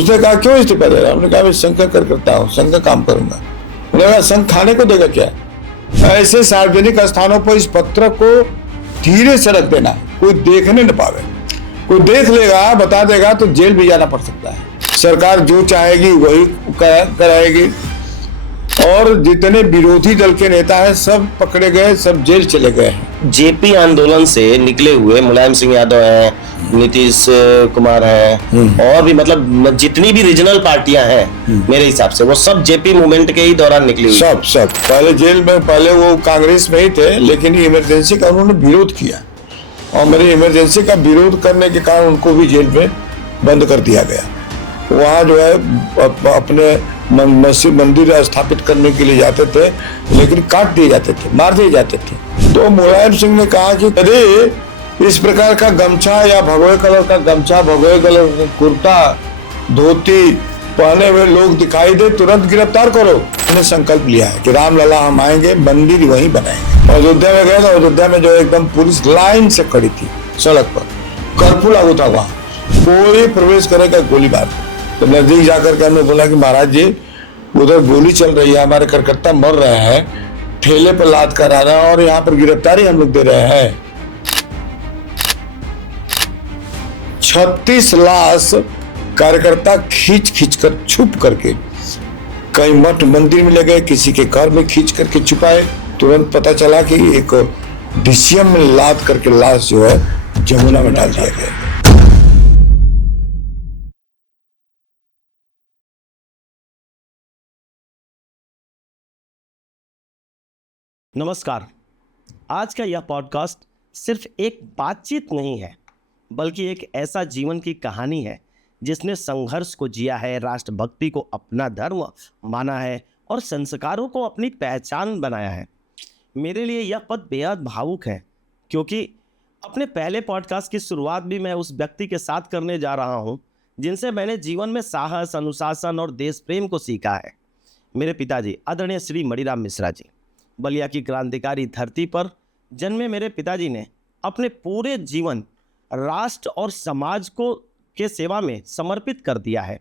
उसने कहा क्यों इस्तीफा दे रहा? हमने कहा मैं संघ का कार्यकर्ता हूँ, संघ का काम करूंगा। उन्होंने कहा संघ खाने को देगा क्या? ऐसे सार्वजनिक स्थानों पर इस पत्र को धीरे से रख देना, कोई देखने न पावे। कोई देख लेगा, बता देगा तो जेल भी जाना पड़ सकता है। सरकार जो चाहेगी वही कराएगी। और जितने विरोधी दल के नेता हैं सब पकड़े गए, सब जेल चले गए हैं। जेपी आंदोलन से निकले हुए मुलायम सिंह यादव हैं, नीतीश कुमार हैं, और भी मतलब जितनी भी रीजनल पार्टियां हैं मेरे हिसाब से वो सब जेपी मूवमेंट के ही दौरान निकली हुई। सब पहले जेल में, पहले वो कांग्रेस में ही थे, लेकिन इमरजेंसी का उन्होंने विरोध किया और मेरे इमरजेंसी का विरोध करने के कारण उनको भी जेल में बंद कर दिया गया। वहाँ जो है अपने मस्जिद मंदिर स्थापित करने के लिए जाते थे, लेकिन काट दिए जाते थे, मार दिए जाते थे। तो मुलायम सिंह ने कहा कि यदि इस प्रकार का गमछा या भगवे कलर का गमछा, भगवे कलर का कुर्ता, धोती पहने हुए लोग दिखाई दे, तुरंत गिरफ्तार करो। उन्होंने संकल्प लिया है कि रामलला हम आएंगे, मंदिर वहीं बनाएंगे। अयोध्या में गए तो अयोध्या में जो एकदम पुलिस लाइन से खड़ी थी सड़क पर, कर्फ्यू लागू था, वहाँ कोई प्रवेश करेगा गोली मार। तो नजदीक जाकर के हमने बोला कि महाराज जी उधर गोली चल रही है, हमारे कार्यकर्ता मर रहे हैं, ठेले पर लाद कर आ रहा है और यहाँ पर गिरफ्तारी हम लोग दे रहे हैं। 36 लाश कार्यकर्ता खींच कर छुप करके कहीं मठ मंदिर में ले गए, किसी के घर में खींच करके छुपाए। तुरंत पता चला कि एक डीसीएम में लाद करके लाश जो है जमुना में डाल दिया गया। नमस्कार। आज का यह पॉडकास्ट सिर्फ एक बातचीत नहीं है, बल्कि एक ऐसा जीवन की कहानी है जिसने संघर्ष को जिया है, राष्ट्रभक्ति को अपना धर्म माना है और संस्कारों को अपनी पहचान बनाया है। मेरे लिए यह पद बेहद भावुक है, क्योंकि अपने पहले पॉडकास्ट की शुरुआत भी मैं उस व्यक्ति के साथ करने जा रहा हूं जिनसे मैंने जीवन में साहस, अनुशासन और देश प्रेम को सीखा है। मेरे पिताजी आदरणीय श्री मणिराम मिश्रा जी। बलिया की क्रांतिकारी धरती पर जन्मे मेरे पिताजी ने अपने पूरे जीवन राष्ट्र और समाज को के सेवा में समर्पित कर दिया है।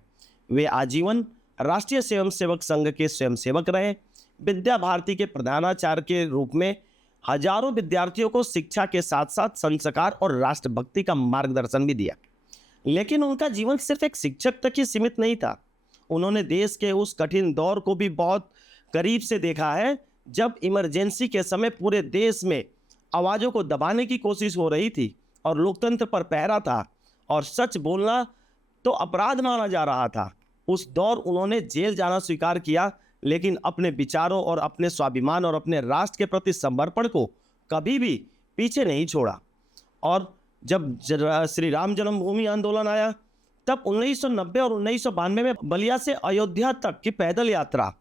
वे आजीवन राष्ट्रीय स्वयंसेवक संघ के स्वयंसेवक रहे। विद्या भारती के प्रधानाचार्य के रूप में हजारों विद्यार्थियों को शिक्षा के साथ साथ संस्कार और राष्ट्रभक्ति का मार्गदर्शन भी दिया। लेकिन उनका जीवन सिर्फ एक शिक्षक तक ही सीमित नहीं था। उन्होंने देश के उस कठिन दौर को भी बहुत करीब से देखा है, जब इमरजेंसी के समय पूरे देश में आवाज़ों को दबाने की कोशिश हो रही थी और लोकतंत्र पर पहरा था और सच बोलना तो अपराध माना जा रहा था। उस दौर उन्होंने जेल जाना स्वीकार किया, लेकिन अपने विचारों और अपने स्वाभिमान और अपने राष्ट्र के प्रति समर्पण को कभी भी पीछे नहीं छोड़ा। और जब श्री राम जन्मभूमि आंदोलन आया, तब 1990 और 1992 में बलिया से अयोध्या तक की पैदल यात्रा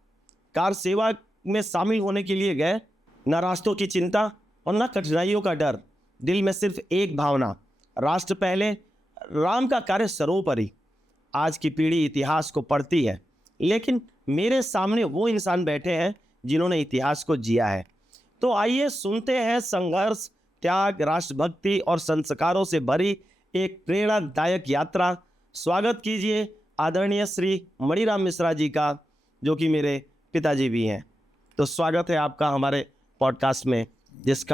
कार सेवा में शामिल होने के लिए गए। न रास्तों की चिंता और न कठिनाइयों का डर, दिल में सिर्फ एक भावना, राष्ट्र पहले, राम का कार्य सर्वोपरि। आज की पीढ़ी इतिहास को पढ़ती है, लेकिन मेरे सामने वो इंसान बैठे हैं जिन्होंने इतिहास को जिया है। तो आइए सुनते हैं संघर्ष, त्याग, राष्ट्रभक्ति और संस्कारों से भरी एक प्रेरणादायक यात्रा। स्वागत कीजिए आदरणीय श्री मणिराम मिश्रा जी का, जो कि मेरे पिताजी भी हैं। तो स्वागत है आपका हमारे पॉडकास्ट में, जिस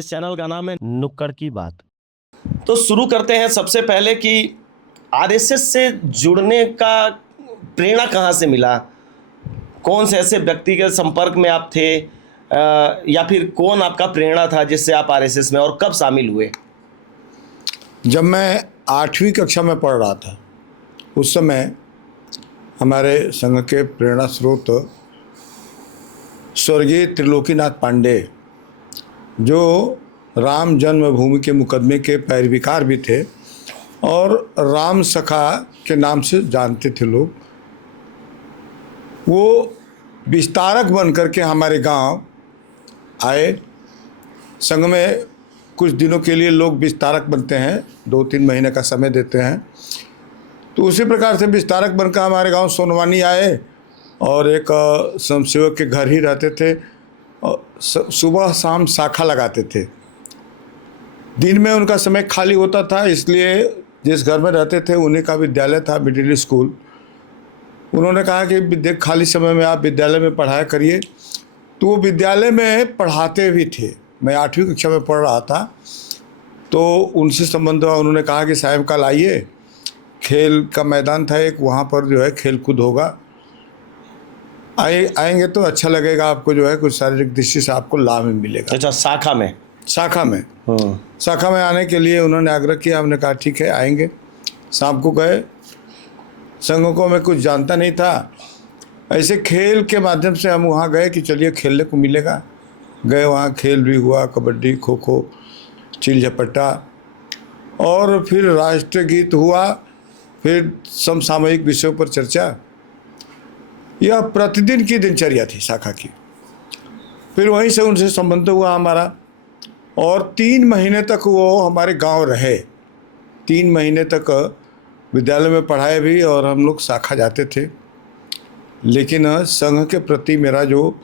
चैनल का नाम है नुक्कड़ की बात। तो शुरू करते हैं सबसे पहले कि आरएसएस से जुड़ने का प्रेरणा कहाँ से मिला? कौन से ऐसे व्यक्ति के संपर्क में आप थे, या फिर कौन आपका प्रेरणा था जिससे आप आरएसएस में, और कब शामिल हुए? जब मैं 8वीं कक्षा में पढ़ रहा था, उस समय हमारे संघ के प्रेरणा स्रोत स्वर्गीय त्रिलोकीनाथ पांडे, जो राम जन्मभूमि के मुकदमे के पैरवीकार भी थे और राम सखा के नाम से जानते थे लोग, वो विस्तारक बन करके हमारे गांव आए। संघ में कुछ दिनों के लिए लोग विस्तारक बनते हैं, 2-3 महीने का समय देते हैं। तो उसी प्रकार से विस्तारक बनकर हमारे गांव सोनवानी आए और एक स्वयंसेवक के घर ही रहते थे। सुबह शाम शाखा लगाते थे। दिन में उनका समय खाली होता था, इसलिए जिस घर में रहते थे उन्हीं का विद्यालय था, मिडिल स्कूल। उन्होंने कहा कि देख खाली समय में आप विद्यालय में पढ़ाया करिए। तो वो विद्यालय में पढ़ाते भी थे। मैं 8वीं कक्षा में पढ़ रहा था, तो उनसे संबंध हुआ। उन्होंने कहा कि सायंकाल आइए, खेल का मैदान था एक, वहाँ पर जो है खेल कूद होगा, आएंगे तो अच्छा लगेगा आपको, जो है कुछ शारीरिक दृष्टि से आपको लाभ मिलेगा। अच्छा, शाखा में? शाखा में, शाखा में आने के लिए उन्होंने आग्रह किया। हमने कहा ठीक है आएंगे। शाम को गए। संघ को मैं कुछ जानता नहीं था, ऐसे खेल के माध्यम से हम वहाँ गए कि चलिए खेलने को मिलेगा। गए, वहाँ खेल भी हुआ, कबड्डी, खो खो, चिल झपट्टा, और फिर राष्ट्रगीत हुआ, फिर समसामयिक विषयों पर चर्चा। यह प्रतिदिन की दिनचर्या थी शाखा की। फिर वहीं से उनसे संबंध हुआ हमारा, और 3 महीने तक वो हमारे गांव रहे। 3 महीने तक विद्यालय में पढ़ाए भी, और हम लोग शाखा जाते थे। लेकिन संघ के प्रति मेरा जो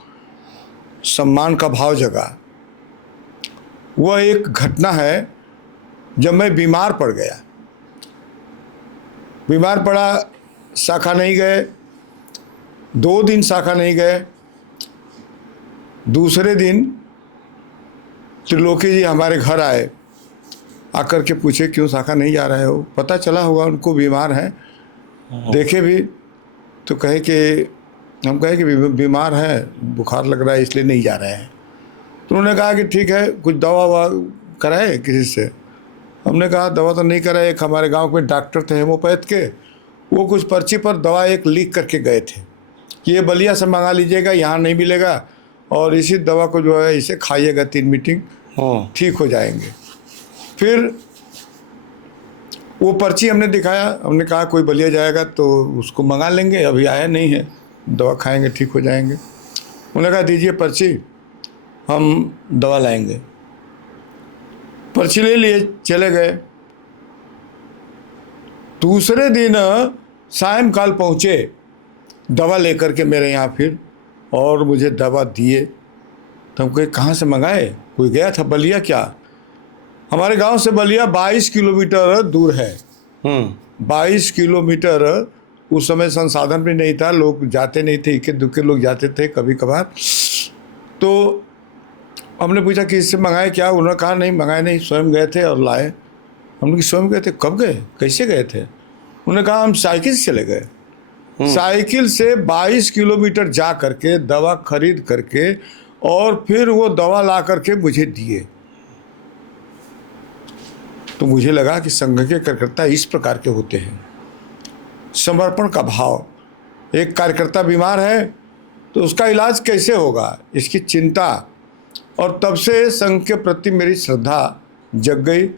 सम्मान का भाव जगा, वह एक घटना है जब मैं बीमार पड़ गया। बीमार पड़ा, शाखा नहीं गए, 2 दिन शाखा नहीं गए। दूसरे दिन त्रिलोकी जी हमारे घर आए, आकर के पूछे क्यों शाखा नहीं जा रहे हो। पता चला होगा उनको बीमार हैं, देखे भी तो कहे कि हम कहे कि बीमार हैं, बुखार लग रहा है इसलिए नहीं जा रहे हैं। तो उन्होंने कहा कि ठीक है, कुछ दवा ववा कराए किसी से। हमने कहा दवा तो नहीं कराए। एक हमारे गांव में डॉक्टर थे हेमोपैथ के, वो कुछ पर्ची पर दवा एक लिख करके गए थे कि ये बलिया से मंगा लीजिएगा, यहाँ नहीं मिलेगा, और इसी दवा को जो है इसे खाइएगा 3 मीटिंग, ठीक हो जाएंगे। फिर वो पर्ची हमने दिखाया, हमने कहा कोई बलिया जाएगा तो उसको मंगा लेंगे, अभी आया नहीं है, दवा खाएंगे ठीक हो जाएंगे। उन्होंने कहा दीजिए पर्ची, हम दवा लाएंगे। पर्ची ले लिए, चले गए। दूसरे दिन सायंकाल पहुँचे दवा लेकर के मेरे यहाँ फिर, और मुझे दवा दिए। तो हम कहे कहाँ से मंगाए, कोई गया था बलिया क्या? हमारे गांव से बलिया 22 किलोमीटर दूर है। 22 किलोमीटर। उस समय संसाधन भी नहीं था, लोग जाते नहीं थे, इक्के दुक्के लोग जाते थे कभी कभार। तो हमने पूछा कि इससे मंगाए क्या? उन्होंने कहा नहीं मंगाए नहीं, स्वयं गए थे और लाए। हमने कहा स्वयं गए थे? कब गए, कैसे गए थे? उन्होंने कहा हम साइकिल से चले गए। साइकिल से 22 किलोमीटर जा करके दवा खरीद करके, और फिर वो दवा ला करके मुझे दिए। तो मुझे लगा कि संघ के कार्यकर्ता इस प्रकार के होते हैं, समर्पण का भाव। एक कार्यकर्ता बीमार है तो उसका इलाज कैसे होगा, इसकी चिंता। और तब से संघ के प्रति मेरी श्रद्धा जग गई,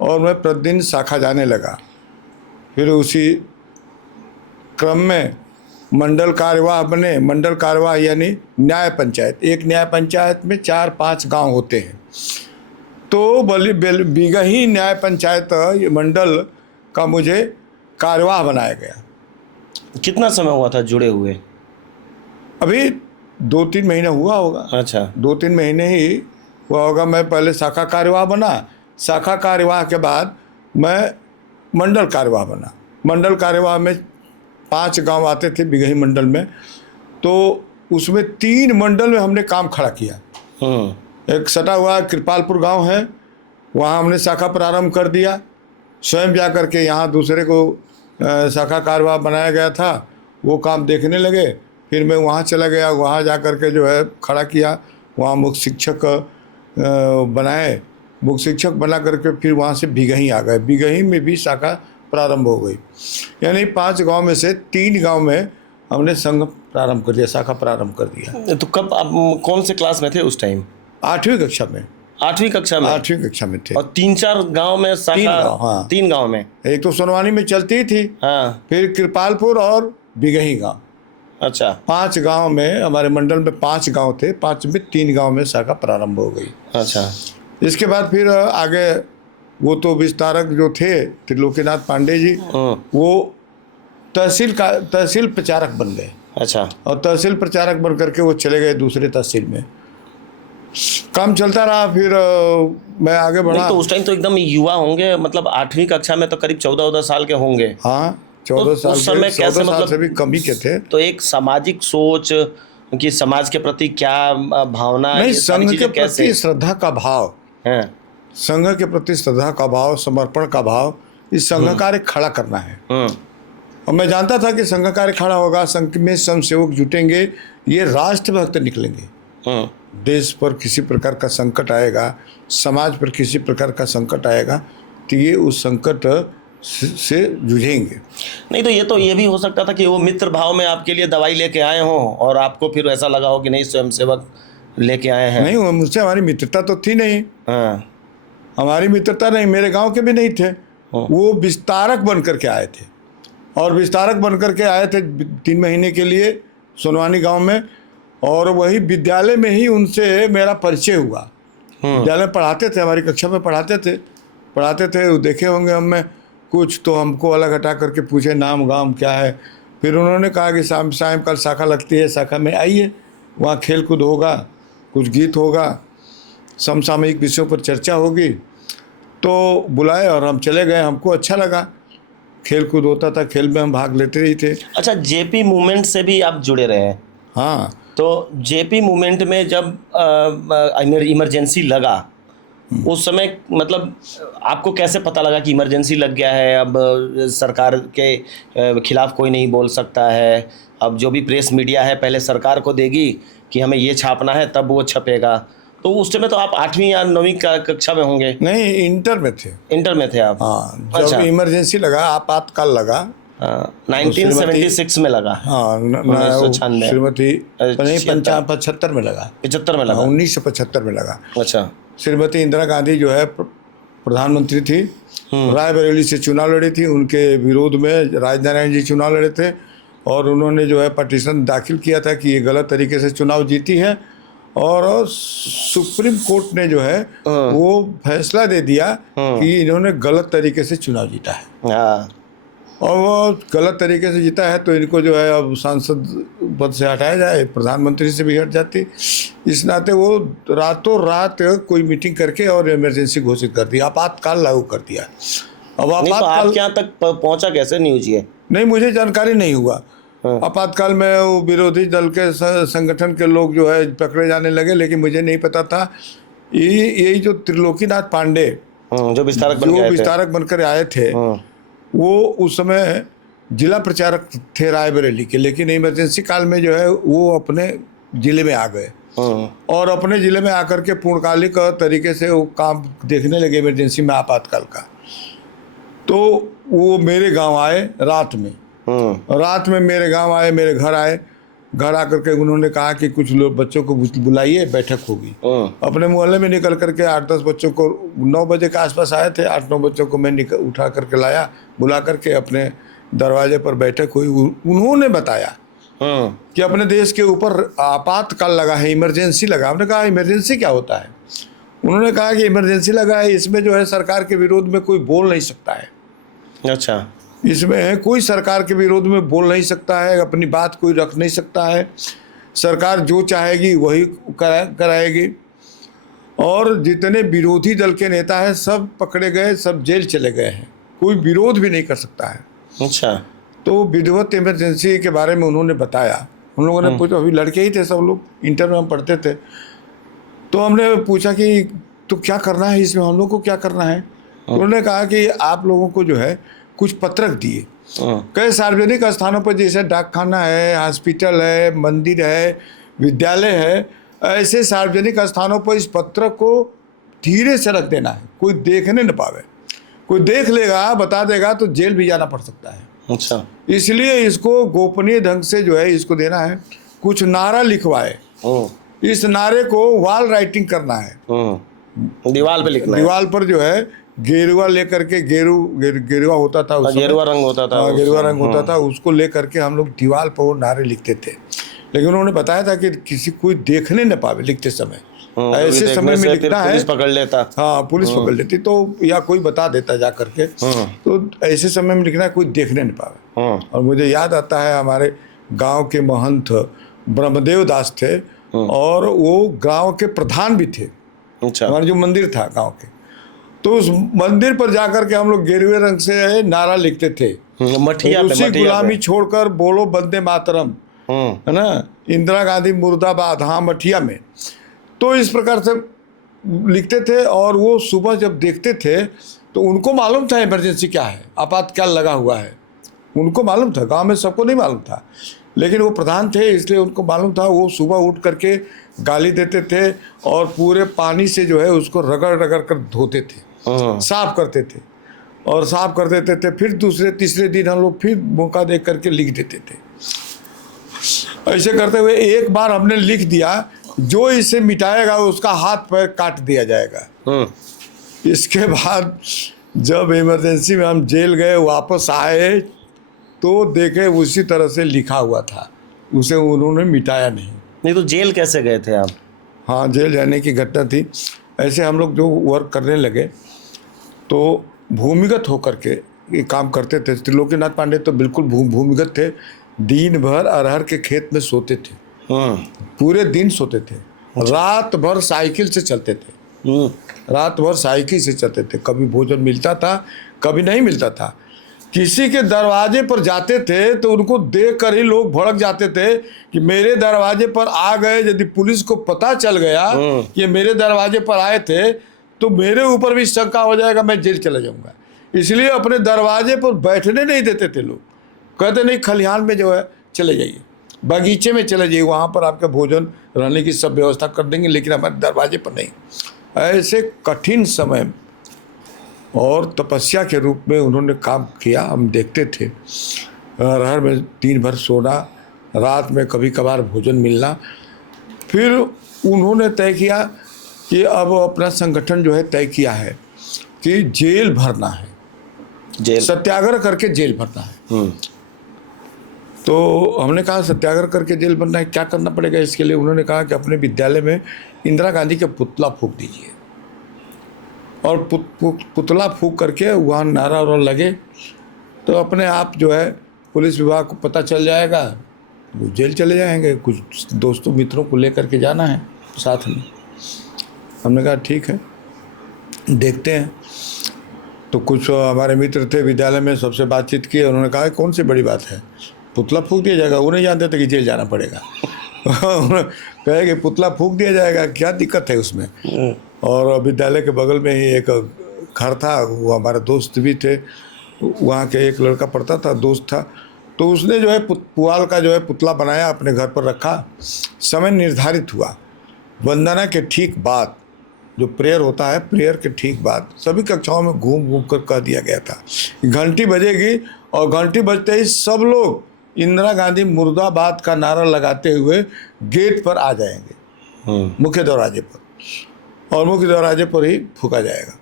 और मैं प्रतिदिन शाखा जाने लगा। फिर उसी क्रम में मंडल कार्यवाह बने। मंडल कार्यवाह यानी न्याय पंचायत। एक न्याय पंचायत में 4-5 गांव होते हैं। तो बिगही न्याय पंचायत मंडल का मुझे कार्यवाह बनाया गया। कितना समय हुआ था जुड़े हुए? अभी 2-3 महीने हुआ होगा। अच्छा, 2-3 महीने ही हुआ होगा। मैं पहले शाखा कार्यवाह बना, शाखा कार्यवाह के बाद मैं मंडल कार्यवाह बना। मंडल कार्यवाह में 5 गांव आते थे बिगही मंडल में, तो उसमें 3 मंडल में हमने काम खड़ा किया। एक सटा हुआ कृपालपुर गांव है, वहाँ हमने शाखा प्रारंभ कर दिया। स्वयं जा कर के यहाँ दूसरे को शाखा कार्यवाह बनाया गया था, वो काम देखने लगे। फिर मैं वहाँ चला गया, वहाँ जा कर के जो है खड़ा किया। वहाँ मुख्य शिक्षक बनाए। मुख्य शिक्षक बना करके फिर वहाँ से बिगही आ गए। बिगही में भी शाखा प्रारंभ हो गई। यानी 5 गांव में से 3 गांव में हमने संघ प्रारंभ कर दिया, शाखा प्रारंभ कर दिया। तो कब आप कौन से क्लास में थे उस टाइम? 8वीं कक्षा में। 8वीं कक्षा में? 8वीं कक्षा में थे। और 3-4 गांव में शाखा? 3 गांव, हाँ। 3 गांव में? एक तो सोनवानी में चलती थी, हाँ। फिर कृपालपुर और बिगही गांव। अच्छा, 5 गांव में, हमारे मंडल में 5 गांव थे, 5 में 3 गांव में शाखा प्रारंभ हो गई। अच्छा। इसके बाद फिर आगे वो तो विस्तारक जो थे त्रिलोकीनाथ पांडे जी, वो तहसील प्रचारक बन गए। अच्छा। और तहसील प्रचारक बन करके वो चले गए दूसरे तहसील में। काम चलता रहा, फिर मैं आगे बढ़ा। नहीं तो उस टाइम तो एकदम युवा होंगे, मतलब 8वीं कक्षा में तो करीब 14 साल के होंगे। हाँ 14 तो साल उस समय के, कैसे 14 साल मतलब से भी कम ही के थे। तो एक सामाजिक सोच कि समाज के प्रति क्या भावना, नहीं, ये सारी संघ के चीजें कैसे प्रति श्रद्धा का भाव, हैं? संघ के प्रति श्रद्धा का भाव, समर्पण का भाव, इस संघ कार्य खड़ा करना है। और मैं जानता था कि संघ कार्य खड़ा होगा, संघ में स्वयंसेवक जुटेंगे, ये राष्ट्रभक्त निकलेंगे। देश पर किसी प्रकार का संकट आएगा, समाज पर किसी प्रकार का संकट आएगा, तो ये उस संकट से जूझेंगे। नहीं तो ये भी हो सकता था कि वो मित्र भाव में आपके लिए दवाई लेके आए हों और आपको फिर ऐसा लगा हो कि नहीं स्वयंसेवक लेके आए हैं। नहीं, मुझसे हमारी मित्रता तो थी नहीं। हाँ। हमारी मित्रता नहीं, मेरे गांव के भी नहीं थे। वो विस्तारक बन करके आए थे, और विस्तारक बन करके आए थे 3 महीने के लिए सोनवानी गांव में, और वही विद्यालय में ही उनसे मेरा परिचय हुआ। विद्यालय पढ़ाते थे, हमारी कक्षा में पढ़ाते थे। वो देखे होंगे हम में कुछ, तो हमको अलग हटा करके पूछे नाम गाम क्या है। फिर उन्होंने कहा कि शाम कल शाखा लगती है, शाखा में आइए, वहाँ खेल कूद होगा, कुछ गीत होगा, समसामयिक विषयों पर चर्चा होगी। तो बुलाए और हम चले गए। हमको अच्छा लगा, खेल कूद होता था, खेल में हम भाग लेते ही थे। अच्छा, जेपी मूवमेंट से भी आप जुड़े रहे हैं? हाँ। तो जेपी मूवमेंट में जब इमरजेंसी लगा, उस समय मतलब आपको कैसे पता लगा कि इमरजेंसी लग गया है, अब सरकार के खिलाफ कोई नहीं बोल सकता है, अब जो भी प्रेस मीडिया है पहले सरकार को देगी कि हमें ये छापना है तब वो छपेगा। तो उस समय तो आप 8वीं या 9वीं कक्षा में होंगे? नहीं, इंटर में थे। इंटर में थे आप? हाँ, जब अच्छा। इमरजेंसी लगा, आपातकाल लगा। 1976 में लगा। हाँ, 1996 श्रीमती नहीं, 75 में लगा। 75 में लगा। 1975 में लगा। अच्छा। श्रीमती इंदिरा गांधी जो है प्रधानमंत्री थी, रायबरेली से चुनाव लड़ी थी। उनके विरोध में राजनारायण जी चुनाव लड़े थे, और उन्होंने जो है पटिशन दाखिल किया था कि ये गलत तरीके से चुनाव जीती है, और सुप्रीम कोर्ट ने जो है वो फैसला दे दिया कि इन्होंने गलत तरीके से चुनाव जीता है। हाँ। और वो गलत तरीके से जीता है तो इनको जो है अब सांसद पद से हटाया जाए, प्रधानमंत्री से भी हट जाती। इस नाते वो रातों रात कोई मीटिंग करके और इमरजेंसी घोषित कर दिया, आपातकाल लागू कर दिया। अब नहीं तो आपातकाल आप यहाँ तक पहुँचा कैसे न्यूज ये? नहीं, मुझे जानकारी नहीं हुआ। आपातकाल में वो विरोधी दल के संगठन के लोग जो है पकड़े जाने लगे, लेकिन मुझे नहीं पता था। यही जो त्रिलोकीनाथ पांडे जो विस्तारक बनकर आए थे, वो उस समय जिला प्रचारक थे रायबरेली के, लेकिन इमरजेंसी काल में जो है वो अपने जिले में आ गए, और अपने जिले में आकर के पूर्णकालिक तरीके से वो काम देखने लगे इमरजेंसी में, आपातकाल का। तो वो मेरे गांव आए रात में मेरे गांव आए, मेरे घर आए। घर आकर के उन्होंने कहा कि कुछ लोग बच्चों को बुलाइए, बैठक होगी। अपने मोहल्ले में निकल करके 8-10 बच्चों को, 9 बजे के आसपास आए थे, 8-9 बच्चों को मैं उठा करके लाया, बुला करके अपने दरवाजे पर बैठक हुई। उन्होंने बताया कि अपने देश के ऊपर आपातकाल लगा है, इमरजेंसी लगा। हमने कहा इमरजेंसी क्या होता है? उन्होंने कहा कि इमरजेंसी लगा है, इसमें जो है सरकार के विरोध में कोई बोल नहीं सकता है। अच्छा। इसमें कोई सरकार के विरोध में बोल नहीं सकता है, अपनी बात कोई रख नहीं सकता है। सरकार जो चाहेगी वही कराएगी। और जितने विरोधी दल के नेता हैं सब पकड़े गए, सब जेल चले गए हैं, कोई विरोध भी नहीं कर सकता है। अच्छा। तो विधिवत इमरजेंसी के बारे में उन्होंने बताया। हम लोगों ने पूछा, अभी लड़के ही थे सब लोग, इंटर में हम पढ़ते थे, तो हमने पूछा कि तो क्या करना है इसमें, हम लोग को क्या करना है? उन्होंने कहा कि आप लोगों को जो है कुछ पत्रक दिए, कई सार्वजनिक स्थानों पर, जैसे डाकखाना है, हॉस्पिटल है, मंदिर है, विद्यालय है, ऐसे सार्वजनिक स्थानों पर इस पत्रक को धीरे से रख देना है, कोई देखने न पावे। कोई देख लेगा, बता देगा तो जेल भी जाना पड़ सकता है। अच्छा। इसलिए इसको गोपनीय ढंग से जो है इसको देना है। कुछ नारा लिखवाए, इस नारे को वॉल राइटिंग करना है, दीवार पे लिखना है। दीवार पर जो है गेरुआ लेकर के, गेरुआ होता था उस समय, गेरुआ रंग होता था। गेरुआ रंग होता था, उसको लेकर के हम लोग दीवार पर वो नारे लिखते थे। लेकिन उन्होंने बताया था कि किसी कोई देखने न पावे लिखते समय, ऐसे समय में लिखना है, पुलिस पकड़ लेता। हाँ, पुलिस पकड़ लेती, तो या कोई बता देता जा करके, तो ऐसे समय में लिखना है, कोई देखने न पावे। और मुझे याद आता है हमारे गांव के महंत ब्रह्मदेव दास थे, और वो गांव के प्रधान भी थे। अच्छा। हमारा जो मंदिर था गांव के, तो उस मंदिर पर जाकर के हम लोग गेरुए रंग से नारा लिखते थे, मठिया पे, रूसी मठिया गुलामी पे। छोड़कर बोलो वंदे मातरम, है ना, इंदिरा गांधी मुर्दाबाद, हाँ मठिया में। तो इस प्रकार से लिखते थे, और वो सुबह जब देखते थे तो उनको मालूम था इमरजेंसी क्या है, आपातकाल लगा हुआ है, उनको मालूम था, गांव में सबको नहीं मालूम था, लेकिन वो प्रधान थे इसलिए उनको मालूम था। वो सुबह उठ करके गाली देते थे और पूरे पानी से जो है उसको रगड़ रगड़ कर धोते थे, साफ करते थे, और साफ कर देते थे। फिर दूसरे तीसरे दिन हम लोग फिर मौका देख करके लिख देते थे। ऐसे करते हुए एक बार हमने लिख दिया, जो इसे मिटाएगा उसका हाथ पैर काट दिया जाएगा। इसके बाद जब इमरजेंसी में हम जेल गए, वापस आए तो देखे उसी तरह से लिखा हुआ था, उसे उन्होंने मिटाया नहीं। तो जेल कैसे गए थे आप? हाँ, जेल जाने की घटना थी। ऐसे हम लोग जो वर्क करने लगे तो भूमिगत होकर के ये काम करते थे। त्रिलोकीनाथ पांडे तो बिल्कुल भूमिगत थे, दिन भर अरहर के खेत में सोते थे, पूरे दिन सोते थे, रात भर साइकिल से चलते थे, रात भर साइकिल से चलते थे। कभी भोजन मिलता था, कभी नहीं मिलता था। किसी के दरवाजे पर जाते थे तो उनको देख कर ही लोग भड़क जाते थे कि मेरे दरवाजे पर आ गए। यदि पुलिस को पता चल गया कि ये मेरे दरवाजे पर आए थे तो मेरे ऊपर भी शंका हो जाएगा, मैं जेल चला जाऊंगा। इसलिए अपने दरवाजे पर बैठने नहीं देते थे लोग, कहते नहीं खलिहान में जो है चले जाइए, बगीचे में चले जाइए, वहाँ पर आपका भोजन रहने की सब व्यवस्था कर देंगे, लेकिन हमारे दरवाजे पर नहीं। ऐसे कठिन समय और तपस्या के रूप में उन्होंने काम किया, हम देखते थे। अरहर में दिन भर सोना, रात में कभी कभार भोजन मिलना। फिर उन्होंने तय किया कि अब अपना संगठन जो है तय किया है कि जेल भरना है, जेल सत्याग्रह करके जेल भरना है। तो हमने कहा सत्याग्रह करके जेल भरना है, क्या करना पड़ेगा इसके लिए? उन्होंने कहा कि अपने विद्यालय में इंदिरा गांधी का पुतला फूंक दीजिए, और पुतला फूंक करके वहाँ नारा वारा लगे तो अपने आप जो है पुलिस विभाग को पता चल जाएगा, वो जेल चले जाएंगे। कुछ दोस्तों मित्रों को लेकर के जाना है साथ में। हमने कहा ठीक है, देखते हैं। तो कुछ हमारे मित्र थे विद्यालय में, सबसे बातचीत की, उन्होंने कहा कौन सी बड़ी बात है, पुतला फूंक दिया जाएगा। वो नहीं जानते थे कि जेल जाना पड़ेगा। कहे कि पुतला फूंक दिया जाएगा, क्या दिक्कत है उसमें। और विद्यालय के बगल में ही एक घर था, वो हमारे दोस्त भी थे, वहाँ के एक लड़का पढ़ता था, दोस्त था। तो उसने जो है पुआल का जो है पुतला बनाया, अपने घर पर रखा। समय निर्धारित हुआ, वंदना के ठीक बाद, जो प्रेयर होता है, प्रेयर के ठीक बाद सभी कक्षाओं में घूम घूम कर कह दिया गया था घंटी बजेगी, और घंटी बजते ही सब लोग इंदिरा गांधी मुर्दाबाद का नारा लगाते हुए गेट पर आ जाएंगे, मुख्य दरवाजे पर, और मुख्य दरवाजे पर ही फूका जाएगा।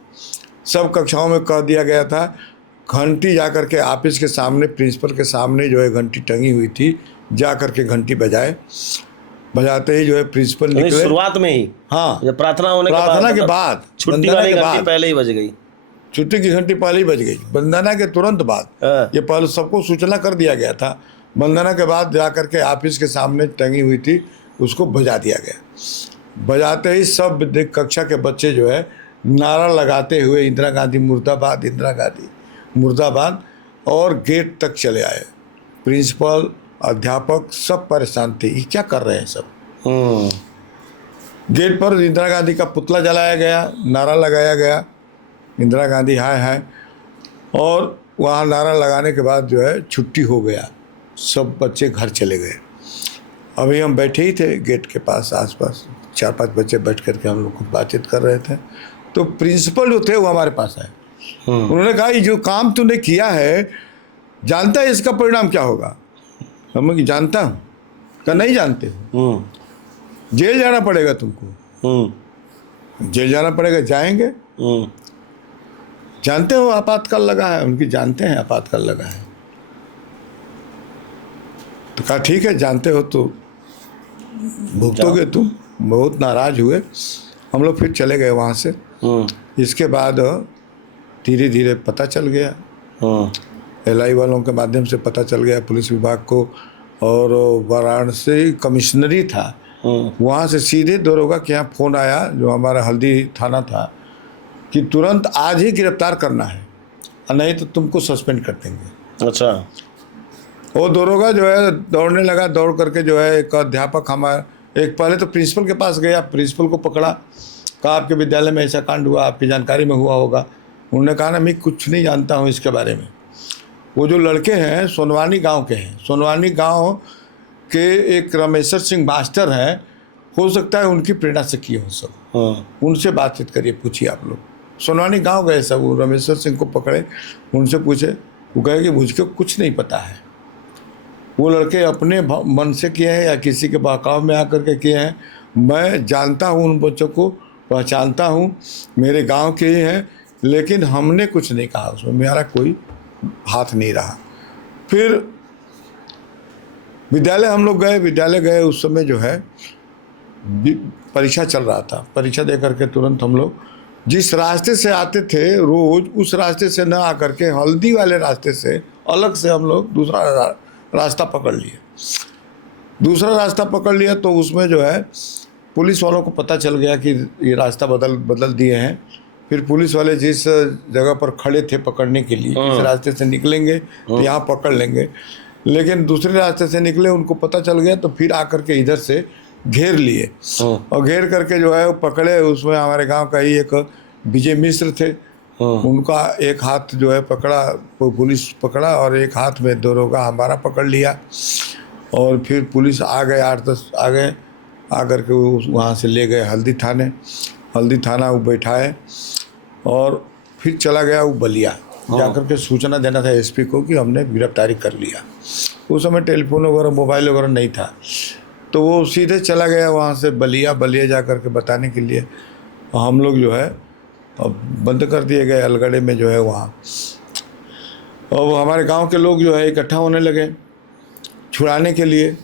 सब कक्षाओं में कह दिया गया था। घंटी जा कर के ऑफिस के सामने, प्रिंसिपल के सामने जो है घंटी टंगी हुई थी, जा कर के घंटी बजाए। बजाते ही जो है प्रिंसिपल निकले, शुरुआत में ही। हाँ, जब प्रार्थना होने के बाद, प्रार्थना के बाद, छुट्टी वाली घंटी पहले ही बज गई, छुट्टी की घंटी पहले ही बज गई, वंदना के तुरंत बाद। ये पहले सबको सूचना कर दिया गया था। वंदना के बाद जा कर के ऑफिस के सामने टंगी हुई थी, उसको बजा दिया गया। बजाते ही सब कक्षा के बच्चे जो है नारा लगाते हुए इंदिरा गांधी मुर्दाबाद, इंदिरा गांधी मुर्दाबाद, और गेट तक चले आए। प्रिंसिपल, अध्यापक सब परेशान थे, ये क्या कर रहे हैं सब। गेट पर इंदिरा गांधी का पुतला जलाया गया, नारा लगाया गया, इंदिरा गांधी हाय हाय, और वहाँ नारा लगाने के बाद जो है छुट्टी हो गया, सब बच्चे घर चले गए। अभी हम बैठे ही थे गेट के पास, आसपास 4-5 बच्चे बैठ करके हम लोग कुछ बातचीत कर रहे थे। तो प्रिंसिपल जो थे वो हमारे पास आए। उन्होंने कहा ये जो काम तूने किया है, जानता है इसका परिणाम क्या होगा? हम कि जानता हूँ। क्या नहीं जानते हो? जेल जाना पड़ेगा तुमको। जेल जाना पड़ेगा, जाएंगे। जानते हो आपातकाल लगा है? उनकी जानते हैं आपातकाल लगा है। तो कहा ठीक है, जानते हो तो भुगतोगे तुम। बहुत नाराज हुए हम लोग, फिर चले गए वहाँ से। इसके बाद धीरे धीरे पता चल गया, LI वालों के माध्यम से पता चल गया पुलिस विभाग को, और वाराणसी कमिश्नरी था, वहाँ से सीधे दरोगा के यहाँ फ़ोन आया, जो हमारा हल्दी थाना था, कि तुरंत आज ही गिरफ्तार करना है, नहीं तो तुमको सस्पेंड कर देंगे। अच्छा। वो दरोगा जो है दौड़ने लगा, दौड़ करके जो है एक अध्यापक हमारा, एक पहले तो प्रिंसिपल के पास गया, प्रिंसिपल को पकड़ा, कहा आपके विद्यालय में ऐसा कांड हुआ, आपकी जानकारी में हुआ होगा। उन्होंने कहा ना मैं कुछ नहीं जानता हूँ इसके बारे में। वो जो लड़के हैं सोनवानी गांव के हैं, सोनवानी गांव के एक रमेश्वर सिंह मास्टर हैं, हो सकता है उनकी प्रेरणा से किए हो सब। उनसे बातचीत करिए, पूछिए आप लोग। सोनवानी गांव गए सब, वो रमेश्वर सिंह को पकड़े, उनसे पूछे, वो कहे कि मुझको कुछ नहीं पता है। वो लड़के अपने मन से किए हैं या किसी के बहकाव में आकर के किए हैं, मैं जानता हूँ उन बच्चों को, पहचानता हूँ, मेरे गांव के ही हैं, लेकिन हमने कुछ नहीं कहा, उसमें मेरा कोई हाथ नहीं रहा। फिर विद्यालय हम लोग गए, विद्यालय गए, उस समय जो है परीक्षा चल रहा था। परीक्षा दे करके तुरंत हम लोग जिस रास्ते से आते थे रोज, उस रास्ते से न आकर के हल्दी वाले रास्ते से अलग से हम लोग दूसरा रास्ता पकड़ लिए। दूसरा रास्ता पकड़ लिया तो उसमें जो है पुलिस वालों को पता चल गया कि ये रास्ता बदल दिए हैं। फिर पुलिस वाले जिस जगह पर खड़े थे पकड़ने के लिए, इस रास्ते से निकलेंगे तो यहाँ पकड़ लेंगे, लेकिन दूसरे रास्ते से निकले, उनको पता चल गया तो फिर आकर के इधर से घेर लिए और घेर करके जो है वो पकड़े। उसमें हमारे गांव का ही एक विजय मिश्र थे, उनका एक हाथ जो है पकड़ा, पुलिस पकड़ा, और एक हाथ में दरोगा हमारा पकड़ लिया। और फिर पुलिस आ गए, 8-10 आ गए, आकर के वहाँ से ले गए हल्दी थाने। हल्दी थाना वो बैठाए और फिर चला गया वो बलिया, जाकर के सूचना देना था एसपी को कि हमने गिरफ्तारी कर लिया। उस समय टेलीफोन वगैरह, मोबाइल वगैरह नहीं था, तो वो सीधे चला गया वहाँ से बलिया जा कर के बताने के लिए। हम लोग जो है अब बंद कर दिए गए अलगड़े में जो है वहाँ। और हमारे गांव के लोग जो है इकट्ठा होने लगे छुड़ाने के लिए।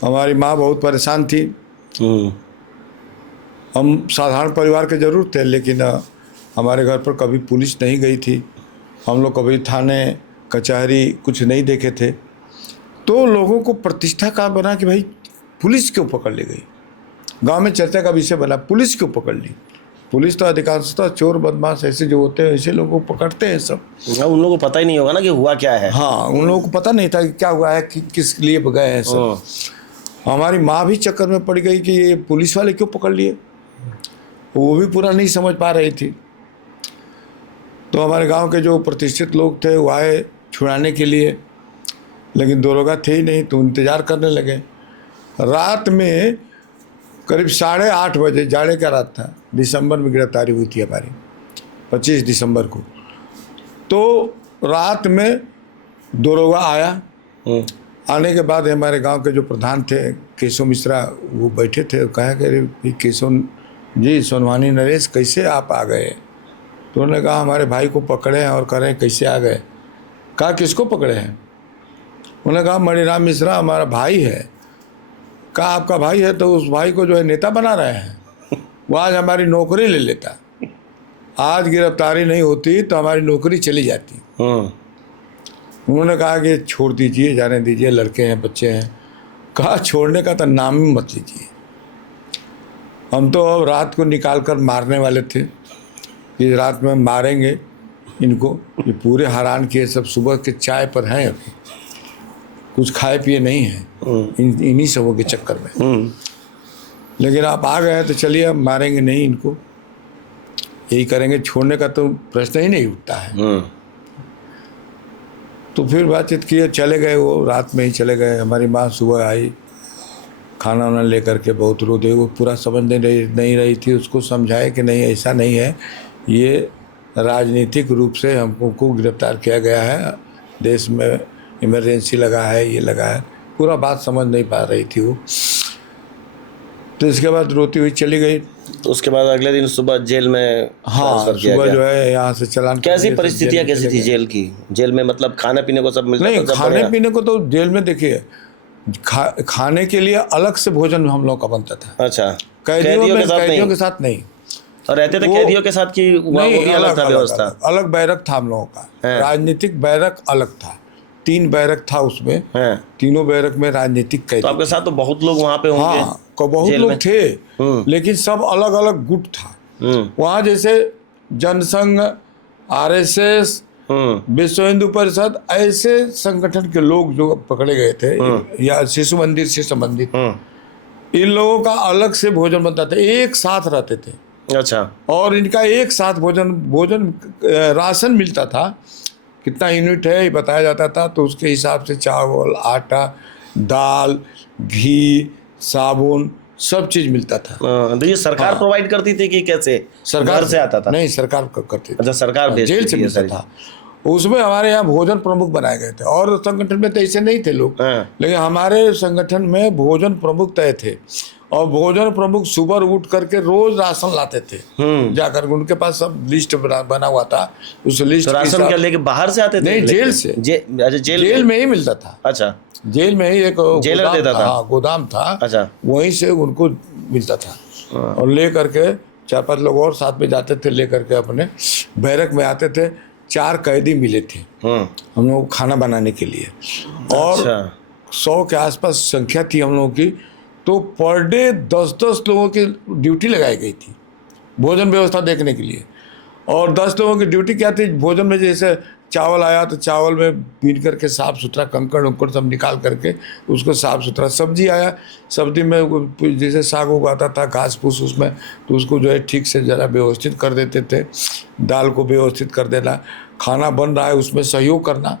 हमारी माँ बहुत परेशान थी। हम साधारण परिवार के जरूर थे, लेकिन हमारे घर पर कभी पुलिस नहीं गई थी, हम लोग कभी थाने कचहरी कुछ नहीं देखे थे। तो लोगों को प्रतिष्ठा का बना कि भाई पुलिस क्यों पकड़ ली गई, गांव में चर्चा का विषय बना, पुलिस क्यों पकड़ ली। पुलिस तो अधिकांशतः चोर बदमाश ऐसे जो होते हैं ऐसे लोगों को पकड़ते हैं सब। उन लोगों को पता ही नहीं होगा ना कि हुआ क्या है। हाँ, उन लोगों को पता नहीं था कि क्या हुआ है, कि किस लिए गए हैं सब। हमारी माँ भी चक्कर में पड़ गई कि ये पुलिस वाले क्यों पकड़ लिए, वो भी पूरा नहीं समझ पा रही थी। तो हमारे गांव के जो प्रतिष्ठित लोग थे वो आए छुड़ाने के लिए, लेकिन दरोगा थे ही नहीं, तो इंतज़ार करने लगे। रात में करीब 8:30 बजे, जाड़े का रात था, दिसंबर में गिरफ्तारी हुई थी हमारी, 25 दिसंबर को। तो रात में दरोगा आया। आने के बाद हमारे गांव के जो प्रधान थे केशव मिश्रा, वो बैठे थे, कहा कि अरे केशव जी, सोनवानी नरेश कैसे आप आ गए। तो उन्होंने कहा हमारे भाई को पकड़े हैं और कह रहे हैं कैसे आ गए। कहा किसको पकड़े हैं। उन्होंने कहा मणिराम मिश्रा हमारा भाई है। कहा आपका भाई है तो उस भाई को जो है नेता बना रहे हैं, वो आज हमारी नौकरी ले लेता, आज गिरफ्तारी नहीं होती तो हमारी नौकरी चली जाती। उन्होंने कहा कि छोड़ दीजिए, जाने दीजिए, लड़के हैं, बच्चे हैं। कहा छोड़ने का तो नाम ही मत लीजिए, हम तो अब रात को निकाल कर मारने वाले थे, इस रात में मारेंगे इनको। ये पूरे हैरान किए, सब सुबह के चाय पर हैं, अभी कुछ खाए पिए नहीं हैं इन्हीं सबों के चक्कर में। लेकिन आप आ गए तो चलिए अब मारेंगे नहीं इनको, यही करेंगे, छोड़ने का तो प्रश्न ही नहीं उठता है। तो फिर बातचीत किए, चले गए, वो रात में ही चले गए। हमारी माँ सुबह आई, खाना वाना लेकर के बहुत रो दे, वो पूरा समझ नहीं रही थी। उसको समझाए कि नहीं ऐसा नहीं है, ये राजनीतिक रूप से हमको गिरफ्तार किया गया है, देश में इमरजेंसी लगा है, ये लगा है, पूरा बात समझ नहीं पा रही थी वो। तो इसके बाद रोती हुई चली गई। तो उसके बाद अगले दिन सुबह जेल में, हाँ सुबह जो है यहाँ से चलान। कैसी परिस्थितियाँ कैसी थी जेल की? जेल में मतलब खाने पीने को सब मिलता? नहीं, खाने पीने को तो जेल में देखिए खाने के लिए अलग से भोजन हम लोग का बनता था। अच्छा, कैदियों के साथ नहीं। और रहते थे कैदियों के साथ की? नहीं, अलग था व्यवस्था, अलग बैरक था हम लोगों का, राजनीतिक बैरक अलग था। 3 बैरक था उसमें, हाँ। तीनों बैरक में राजनीतिक कैदी। तो आपके साथ तो बहुत लोग वहाँ पे होंगे। हाँ, को बहुत जेल लोग में। थे, लेकिन सब अलग अलग गुट था। वहाँ जैसे जनसंघ, आरएसएस, विश्व हिंदू परिषद, ऐसे संगठन के लोग जो पकड़े गए थे, या शिशु मंदिर से संबंधित, इन लोगों का अलग से भोजन बनता था, एक साथ रहते थे। अच्छा। और इनका एक साथ भोजन राशन मिलता था, कितना यूनिट है ये बताया जाता था, तो उसके हिसाब से चावल, आटा, दाल, घी, साबुन, सब चीज मिलता था। तो ये सरकार प्रोवाइड करती थी कि कैसे? सरकार घर से आता था? नहीं, सरकार करती थी। अच्छा, सरकार भेजती जेल से थी ये मिलता सारी। था। उसमें हमारे यहाँ भोजन प्रमुख बनाए गए थे, और संगठन में तो ऐसे नहीं थे लोग, लेकिन हमारे संगठन में भोजन प्रमुख तय थे। और भोजन प्रमुख सुबह उठ करके रोज राशन लाते थे, जाकर उनके पास सब लिस्ट बना हुआ था। उस लिस्ट तो राशन क्या लेके बाहर से आते थे? नहीं, जेल से। अच्छा, जेल में ही मिलता था। अच्छा, जेल में ही एक जेलर देता था। हाँ, गोदाम था। अच्छा। वहीं से उनको मिलता था, और ले करके 4-5 लोग और साथ में जाते थे, ले करके अपने बैरक में आते थे। 4 कैदी मिले थे हम लोग खाना बनाने के लिए, और 100 के आसपास संख्या थी हम लोगों की। तो पर डे 10-10 लोगों की ड्यूटी लगाई गई थी भोजन व्यवस्था देखने के लिए। और 10 लोगों की ड्यूटी क्या थी, भोजन में जैसे चावल आया तो चावल में बीन करके साफ़ सुथरा कंकड़ उंकड़ सब निकाल करके उसको साफ़ सुथरा। सब्जी आया, सब्जी में जैसे साग उगाता था, घास फूस उसमें, तो उसको जो है ठीक से ज़रा व्यवस्थित कर देते थे। दाल को व्यवस्थित कर देना, खाना बन रहा है उसमें सहयोग करना,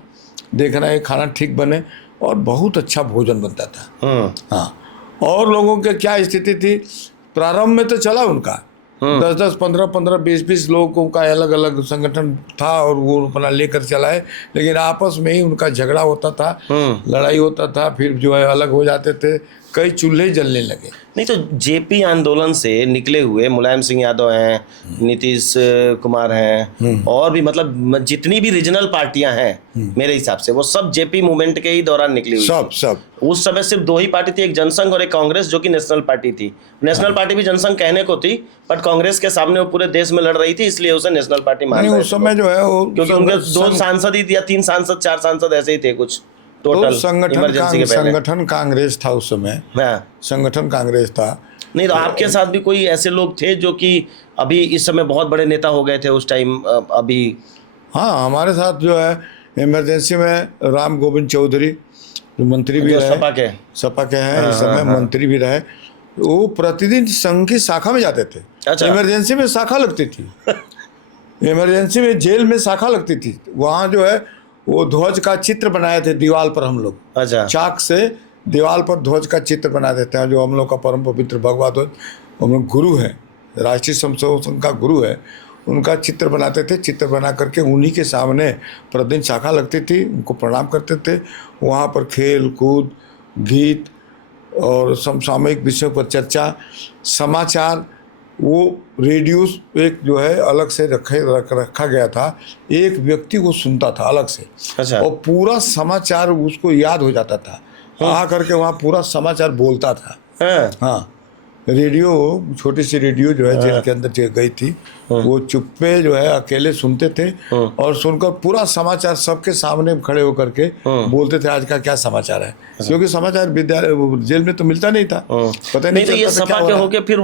देखना है खाना ठीक बने, और बहुत अच्छा भोजन बनता था। हाँ, और लोगों के क्या स्थिति थी, प्रारंभ में तो चला उनका 10-10, 15-15, 20-20 लोगों का अलग अलग संगठन था, और वो अपना लेकर चलाए, लेकिन आपस में ही उनका झगड़ा होता था, लड़ाई होता था, फिर जो है अलग हो जाते थे, कई चूल्हे जलने लगे। नहीं, तो जेपी आंदोलन से निकले हुए मुलायम सिंह यादव हैं, नीतीश कुमार हैं, और भी मतलब जितनी भी रीजनल पार्टियां हैं, मेरे हिसाब से वो सब जेपी मूवमेंट के ही दौरान निकली हुई सब उस समय सिर्फ 2 ही पार्टी थी, एक जनसंघ और एक कांग्रेस, जो कि नेशनल पार्टी थी। नेशनल पार्टी भी जनसंघ कहने को थी, बट कांग्रेस के सामने वो पूरे देश में लड़ रही थी, इसलिए उसे नेशनल पार्टी मान रहे थे। उस समय जो है वो, क्योंकि उनके 2 सांसद ही या 3 सांसद, 4 सांसद ऐसे ही थे कुछ टोटल। तो संगठन कांग्रेस था उस समय। हाँ, संगठन कांग्रेस था। नहीं तो आपके साथ भी कोई ऐसे लोग थे जो कि अभी इस समय बहुत बड़े नेता हो गए थे उस टाइम अभी? हाँ, हमारे साथ जो है इमरजेंसी में राम गोविंद चौधरी, जो मंत्री भी रहे, सपा के हैं इस समय, मंत्री भी रहे। वो प्रतिदिन संघ की शाखा में जाते थे। अच्छा। इमरजेंसी में शाखा लगती थी इमरजेंसी में जेल में शाखा लगती थी। वहाँ जो है वो ध्वज का चित्र बनाए थे दीवार पर हम लोग। अच्छा। चाक से दीवार पर ध्वज का चित्र बना देते हैं, जो हम लोग का परम पवित्र भगवा ध्वज, हम लोग गुरु हैं, राष्ट्रीय स्वयंसेवक संघ का गुरु है, उनका चित्र बनाते थे। चित्र बना करके उन्हीं के सामने प्रतिदिन शाखा लगती थी, उनको प्रणाम करते थे। वहाँ पर खेल कूद, गीत और समसामयिक विषयों पर चर्चा, समाचार, वो रेडियो एक जो है अलग से रखा गया था, एक व्यक्ति को सुनता था अलग से। अच्छा। और पूरा समाचार उसको याद हो जाता था, आ करके वहाँ पूरा समाचार बोलता था। हाँ, रेडियो, छोटी सी रेडियो जो है जेल के अंदर गई थी, वो चुप्पे जो है अकेले सुनते थे, और सुनकर पूरा समाचार सबके सामने खड़े होकर के बोलते थे आज का क्या समाचार है। क्योंकि समाचार विद्यालय जेल में तो मिलता नहीं था, पता नहीं। तो ये सपा के होके फिर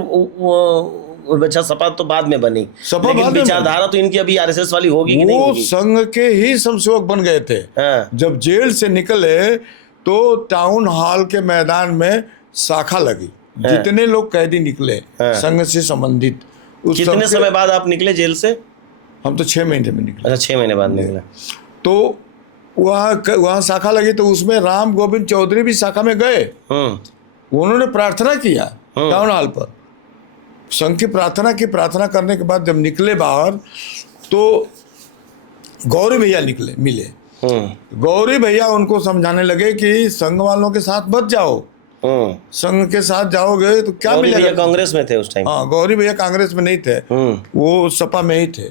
अच्छा, सपा तो बाद में बनी, लेकिन विचारधारा तो इनकी अभी आरएसएस वाली होगी कि नहीं होगी? वो संघ के ही समसेवक बन गए थे। जब जेल से निकले तो टाउन हॉल के मैदान में शाखा लगी, जितने लोग कैदी निकले संघ से संबंधित। कितने समय बाद आप निकले जेल से? हम तो 6 महीने में निकले। अच्छा, 6 महीने बाद निकले। तो वहाँ शाखा लगी, तो उसमें राम गोविंद चौधरी भी शाखा में गए। उन्होंने प्रार्थना किया टाउन हॉल पर, संघ की प्रार्थना की। प्रार्थना करने के बाद जब निकले बाहर, तो गौरी भैया मिले। गौरी भैया उनको समझाने लगे कि संघ वालों के साथ मत जाओ, संघ के साथ जाओगे तो क्या मिलेगा। भैया कांग्रेस में थे उस टाइम? हाँ, गौरी भैया कांग्रेस में नहीं थे, वो सपा में ही थे।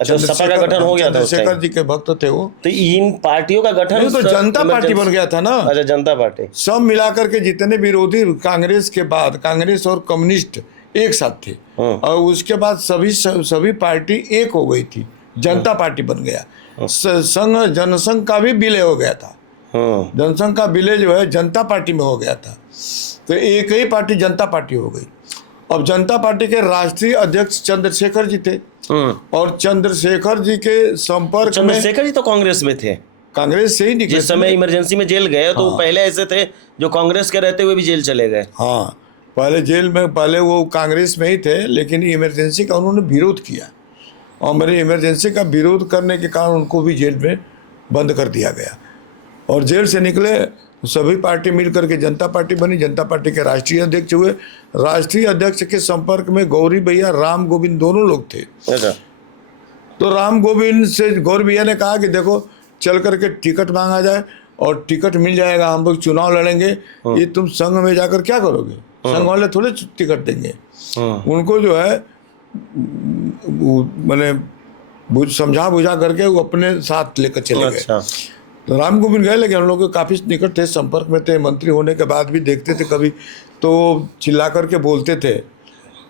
अच्छा, सपा का गठन हो गया था उस टाइम? चंद्रशेखर जी के भक्त थे वो। तो इन पार्टियों का गठन तो जनता पार्टी बन गया था ना। अच्छा, जनता पार्टी। सब मिलाकर के जितने विरोधी कांग्रेस के बाद, कांग्रेस और कम्युनिस्ट एक साथ थे, और उसके बाद सभी पार्टी एक हो गई थी, जनता पार्टी बन गया। संघ जनसंघ का भी विलय हो गया था, जनसंघ का विलय जो है जनता पार्टी में हो गया था, तो एक ही पार्टी जनता पार्टी हो गई। अब जनता पार्टी के राष्ट्रीय अध्यक्ष चंद्रशेखर जी थे, और चंद्रशेखर जी के संपर्क में, चंद्रशेखर जी तो कांग्रेस में थे, कांग्रेस से ही निकले। जिस समय इमरजेंसी में जेल गए तो पहले ऐसे थे जो कांग्रेस के रहते हुए भी जेल चले गए। हाँ, पहले जेल में, पहले वो कांग्रेस में ही थे, लेकिन इमरजेंसी का उन्होंने विरोध किया, और मेरे इमरजेंसी का विरोध करने के कारण उनको भी जेल में बंद कर दिया गया। और जेल से निकले सभी पार्टी मिल करके जनता पार्टी बनी, जनता पार्टी के राष्ट्रीय अध्यक्ष हुए। राष्ट्रीय अध्यक्ष के संपर्क में गौरी भैया, राम गोविंद दोनों लोग थे। अच्छा। तो राम गोविंद से गौरी भैया ने कहा कि देखो चल करके टिकट मांगा जाए, और टिकट मिल जाएगा, हम लोग चुनाव लड़ेंगे। ये तुम संघ में जाकर क्या करोगे, संघ वाले थोड़े टिकट देंगे। उनको जो है मैंने समझा बुझा करके वो अपने साथ लेकर चले गए। अच्छा। तो राम गोविंद गए, लेकिन हम लोग के काफ़ी निकट थे, संपर्क में थे। मंत्री होने के बाद भी देखते थे, कभी तो चिल्ला करके बोलते थे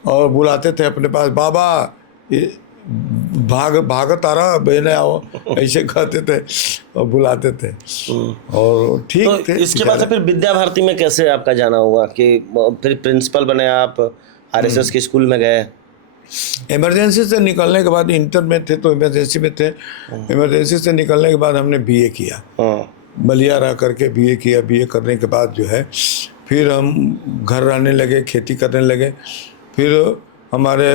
और बुलाते थे अपने पास, बाबा ये भागत आ रहा, बहने आओ, ऐसे कहते थे और बुलाते थे। और ठीक तो थे। इसके बाद से फिर विद्या भारती में कैसे आपका जाना हुआ कि फिर प्रिंसिपल बने आप, आरएसएस के स्कूल में गए? इमरजेंसी से निकलने के बाद, इंटर में थे तो इमरजेंसी में थे, इमरजेंसी से निकलने के बाद हमने बीए किया, बलिया रह करके बीए किया। बीए करने के बाद जो है फिर हम घर रहने लगे, खेती करने लगे। फिर हमारे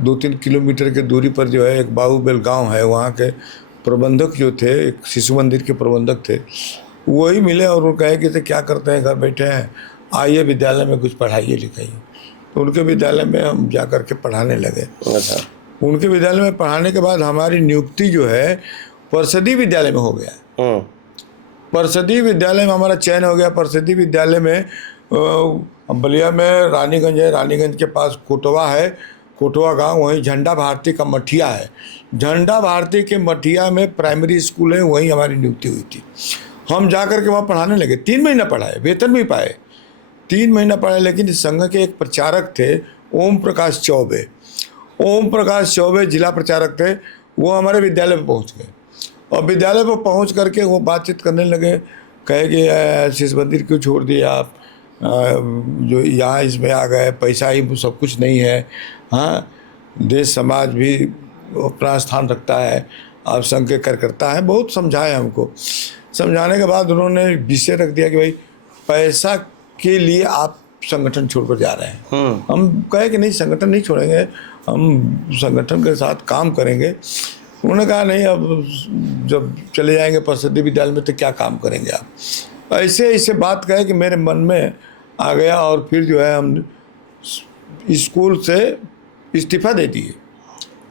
2-3 किलोमीटर के दूरी पर जो है एक बाबूबेल गांव है, वहाँ के प्रबंधक जो थे, एक शिशु मंदिर के प्रबंधक थे, वही मिले और वो कहे कि क्या करते हैं, घर बैठे हैं, आइए विद्यालय में कुछ पढ़ाइए लिखाइए। तो उनके विद्यालय में हम जा कर के पढ़ाने लगे। अच्छा। उनके विद्यालय में पढ़ाने के बाद हमारी नियुक्ति जो है परिषदीय विद्यालय में हो गया। परिषदीय विद्यालय में हमारा चयन हो गया। परिषदीय विद्यालय में बलिया में रानीगंज है, रानीगंज के पास कोटवा है, कोटवा गांव, वहीं झंडा भारती का मठिया है। झंडा भारती के मठिया में प्राइमरी स्कूल है, वहीं हमारी नियुक्ति हुई थी। हम जा कर के वहाँ पढ़ाने लगे। 3 महीना पढ़ाए, वेतन भी पाए, 3 महीना पढ़ाए। लेकिन संघ के एक प्रचारक थे, ओम प्रकाश चौबे। ओम प्रकाश चौबे जिला प्रचारक थे, वो हमारे विद्यालय में पहुँच गए, और विद्यालय पर पहुँच करके वो बातचीत करने लगे। कहे कि शिशु मंदिर क्यों छोड़ दिए आप, जो यहाँ इसमें आ गए, पैसा ही सब कुछ नहीं है। हाँ, देश समाज भी अपना स्थान रखता है, आप संघ के कार्यकर्ता हैं। बहुत समझाए हमको। समझाने के बाद उन्होंने विषय रख दिया कि भाई पैसा के लिए आप संगठन छोड़कर जा रहे हैं। हम कहे कि नहीं, संगठन नहीं छोड़ेंगे, हम संगठन के साथ काम करेंगे। उन्होंने कहा नहीं, अब जब चले जाएंगे परिषदीय विद्यालय में तो क्या काम करेंगे आप। ऐसे ऐसे बात कहे कि मेरे मन में आ गया, और फिर जो है हम स्कूल से इस्तीफा दे दिए।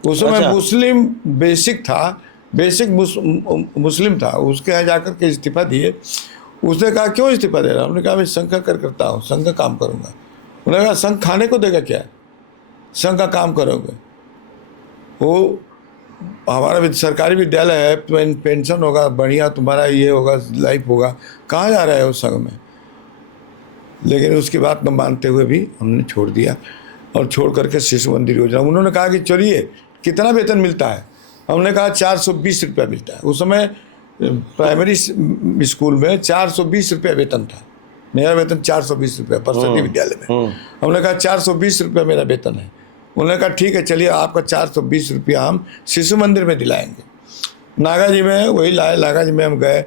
उस समय अच्छा। मुस्लिम बेसिक था, बेसिक मुस्लिम था, उसके यहाँ जाकर के इस्तीफा दिए। उसने कहा क्यों इस्तीफा दे रहा? हमने कहा मैं संघ का कार्यकर्ता हूँ, संघ का काम करूँगा। उन्होंने कहा संघ खाने को देगा क्या, संघ का काम करोगे? वो हमारा सरकारी विद्यालय है, पेंशन होगा बढ़िया, तुम्हारा ये होगा, लाइफ होगा, कहाँ जा रहे हो संघ में? लेकिन उसकी बात न मानते हुए भी हमने छोड़ दिया, और छोड़ करके शिशु मंदिर योजना। उन्होंने कहा कि चलिए कितना वेतन मिलता है? हमने कहा 420 रुपया मिलता है। उस समय प्राइमरी स्कूल में 420 रुपया वेतन था। मेरा वेतन 420 रुपया परिषदीय विद्यालय में। हमने कहा 420 रुपया मेरा वेतन है। उन्होंने कहा ठीक है, चलिए आपका 420 रुपया हम शिशु मंदिर में दिलाएंगे। नागा जी में वही लाए, नागा जी में हम गए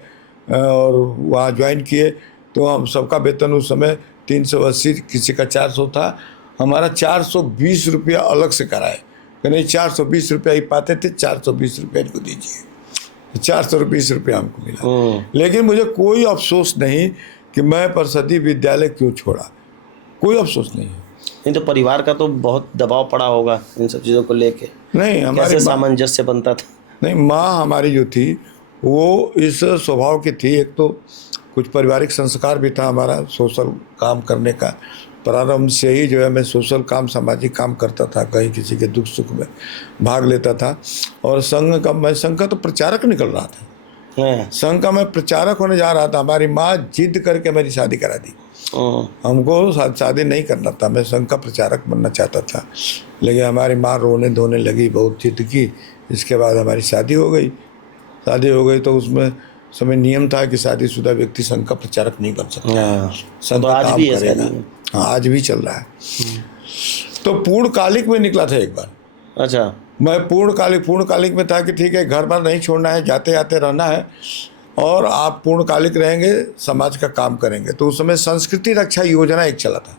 और वहाँ ज्वाइन किए। तो हम सबका वेतन उस समय 380, किसी का 400 था, हमारा 420 रुपया अलग से कराए कि नहीं, 420 रुपया ही पाते थे, 420 रुपया इनको दीजिए। 420 रुपया हमको मिला। लेकिन मुझे कोई अफसोस नहीं कि मैं परिषदीय विद्यालय क्यों छोड़ा, कोई अफसोस नहीं है। नहीं तो परिवार का तो बहुत दबाव पड़ा होगा इन सब चीज़ों को लेके? नहीं, हमारे सामंजस्य बनता था? नहीं, माँ हमारी जो थी वो इस स्वभाव की थी। एक तो कुछ पारिवारिक संस्कार भी था हमारा, सोशल काम करने का। प्रारंभ से ही जो है मैं सोशल काम, सामाजिक काम करता था, कहीं किसी के दुख सुख में भाग लेता था। और मैं संघ का तो प्रचारक निकल रहा था। संघ का मैं प्रचारक होने जा रहा था। हमारी माँ जिद करके मेरी शादी करा दी। हमको शादी नहीं करना था, मैं संघ का प्रचारक बनना चाहता था। लेकिन हमारी माँ रोने धोने लगी, बहुत जिद की। इसके बाद हमारी शादी हो गई। शादी हो गई तो उसमें समय नियम था कि शादीशुदा व्यक्ति संघ का प्रचारक नहीं बन सकता। हाँ, संघ तो का आज काम भी ऐसा करेगा। नहीं है। हाँ, आज भी चल रहा है। तो पूर्णकालिक में निकला था एक बार। अच्छा। मैं पूर्णकालिक में था कि ठीक है, घर बार नहीं छोड़ना है, जाते आते रहना है और आप पूर्णकालिक रहेंगे, समाज का काम करेंगे। तो उस समय संस्कृति रक्षा योजना एक चला था।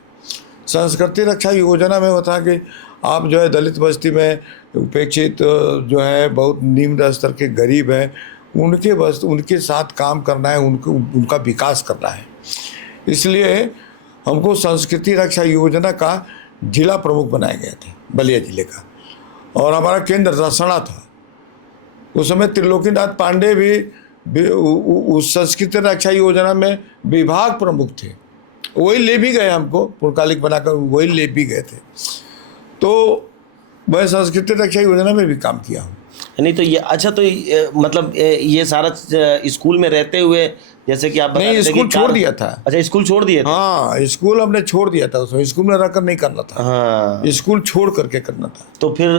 संस्कृति रक्षा योजना में वो था कि आप जो है दलित बस्ती में उपेक्षित जो है बहुत निम्न स्तर के गरीब हैं, उनके साथ काम करना है, उनका विकास करना है। इसलिए हमको संस्कृति रक्षा योजना का जिला प्रमुख बनाया गया था, बलिया जिले का, और हमारा केंद्र रसड़ा था। उस समय त्रिलोकीनाथ पांडे भी उस संस्कृति रक्षा योजना में विभाग प्रमुख थे। वही ले भी गए हमको, पूर्णकालिक बनाकर वही ले भी गए थे। तो मैं संस्कृति रक्षा योजना में भी काम किया हूँ। नहीं तो ये अच्छा, तो मतलब ये सारा स्कूल में रहते हुए, जैसे कि आप बता नहीं, रहे थे स्कूल कि छोड़ दिया था। अच्छा, स्कूल छोड़ दिए थे। हाँ, स्कूल हमने छोड़ दिया था। उसमें स्कूल में रहकर नहीं करना था। हाँ, स्कूल छोड़ करके करना था। तो फिर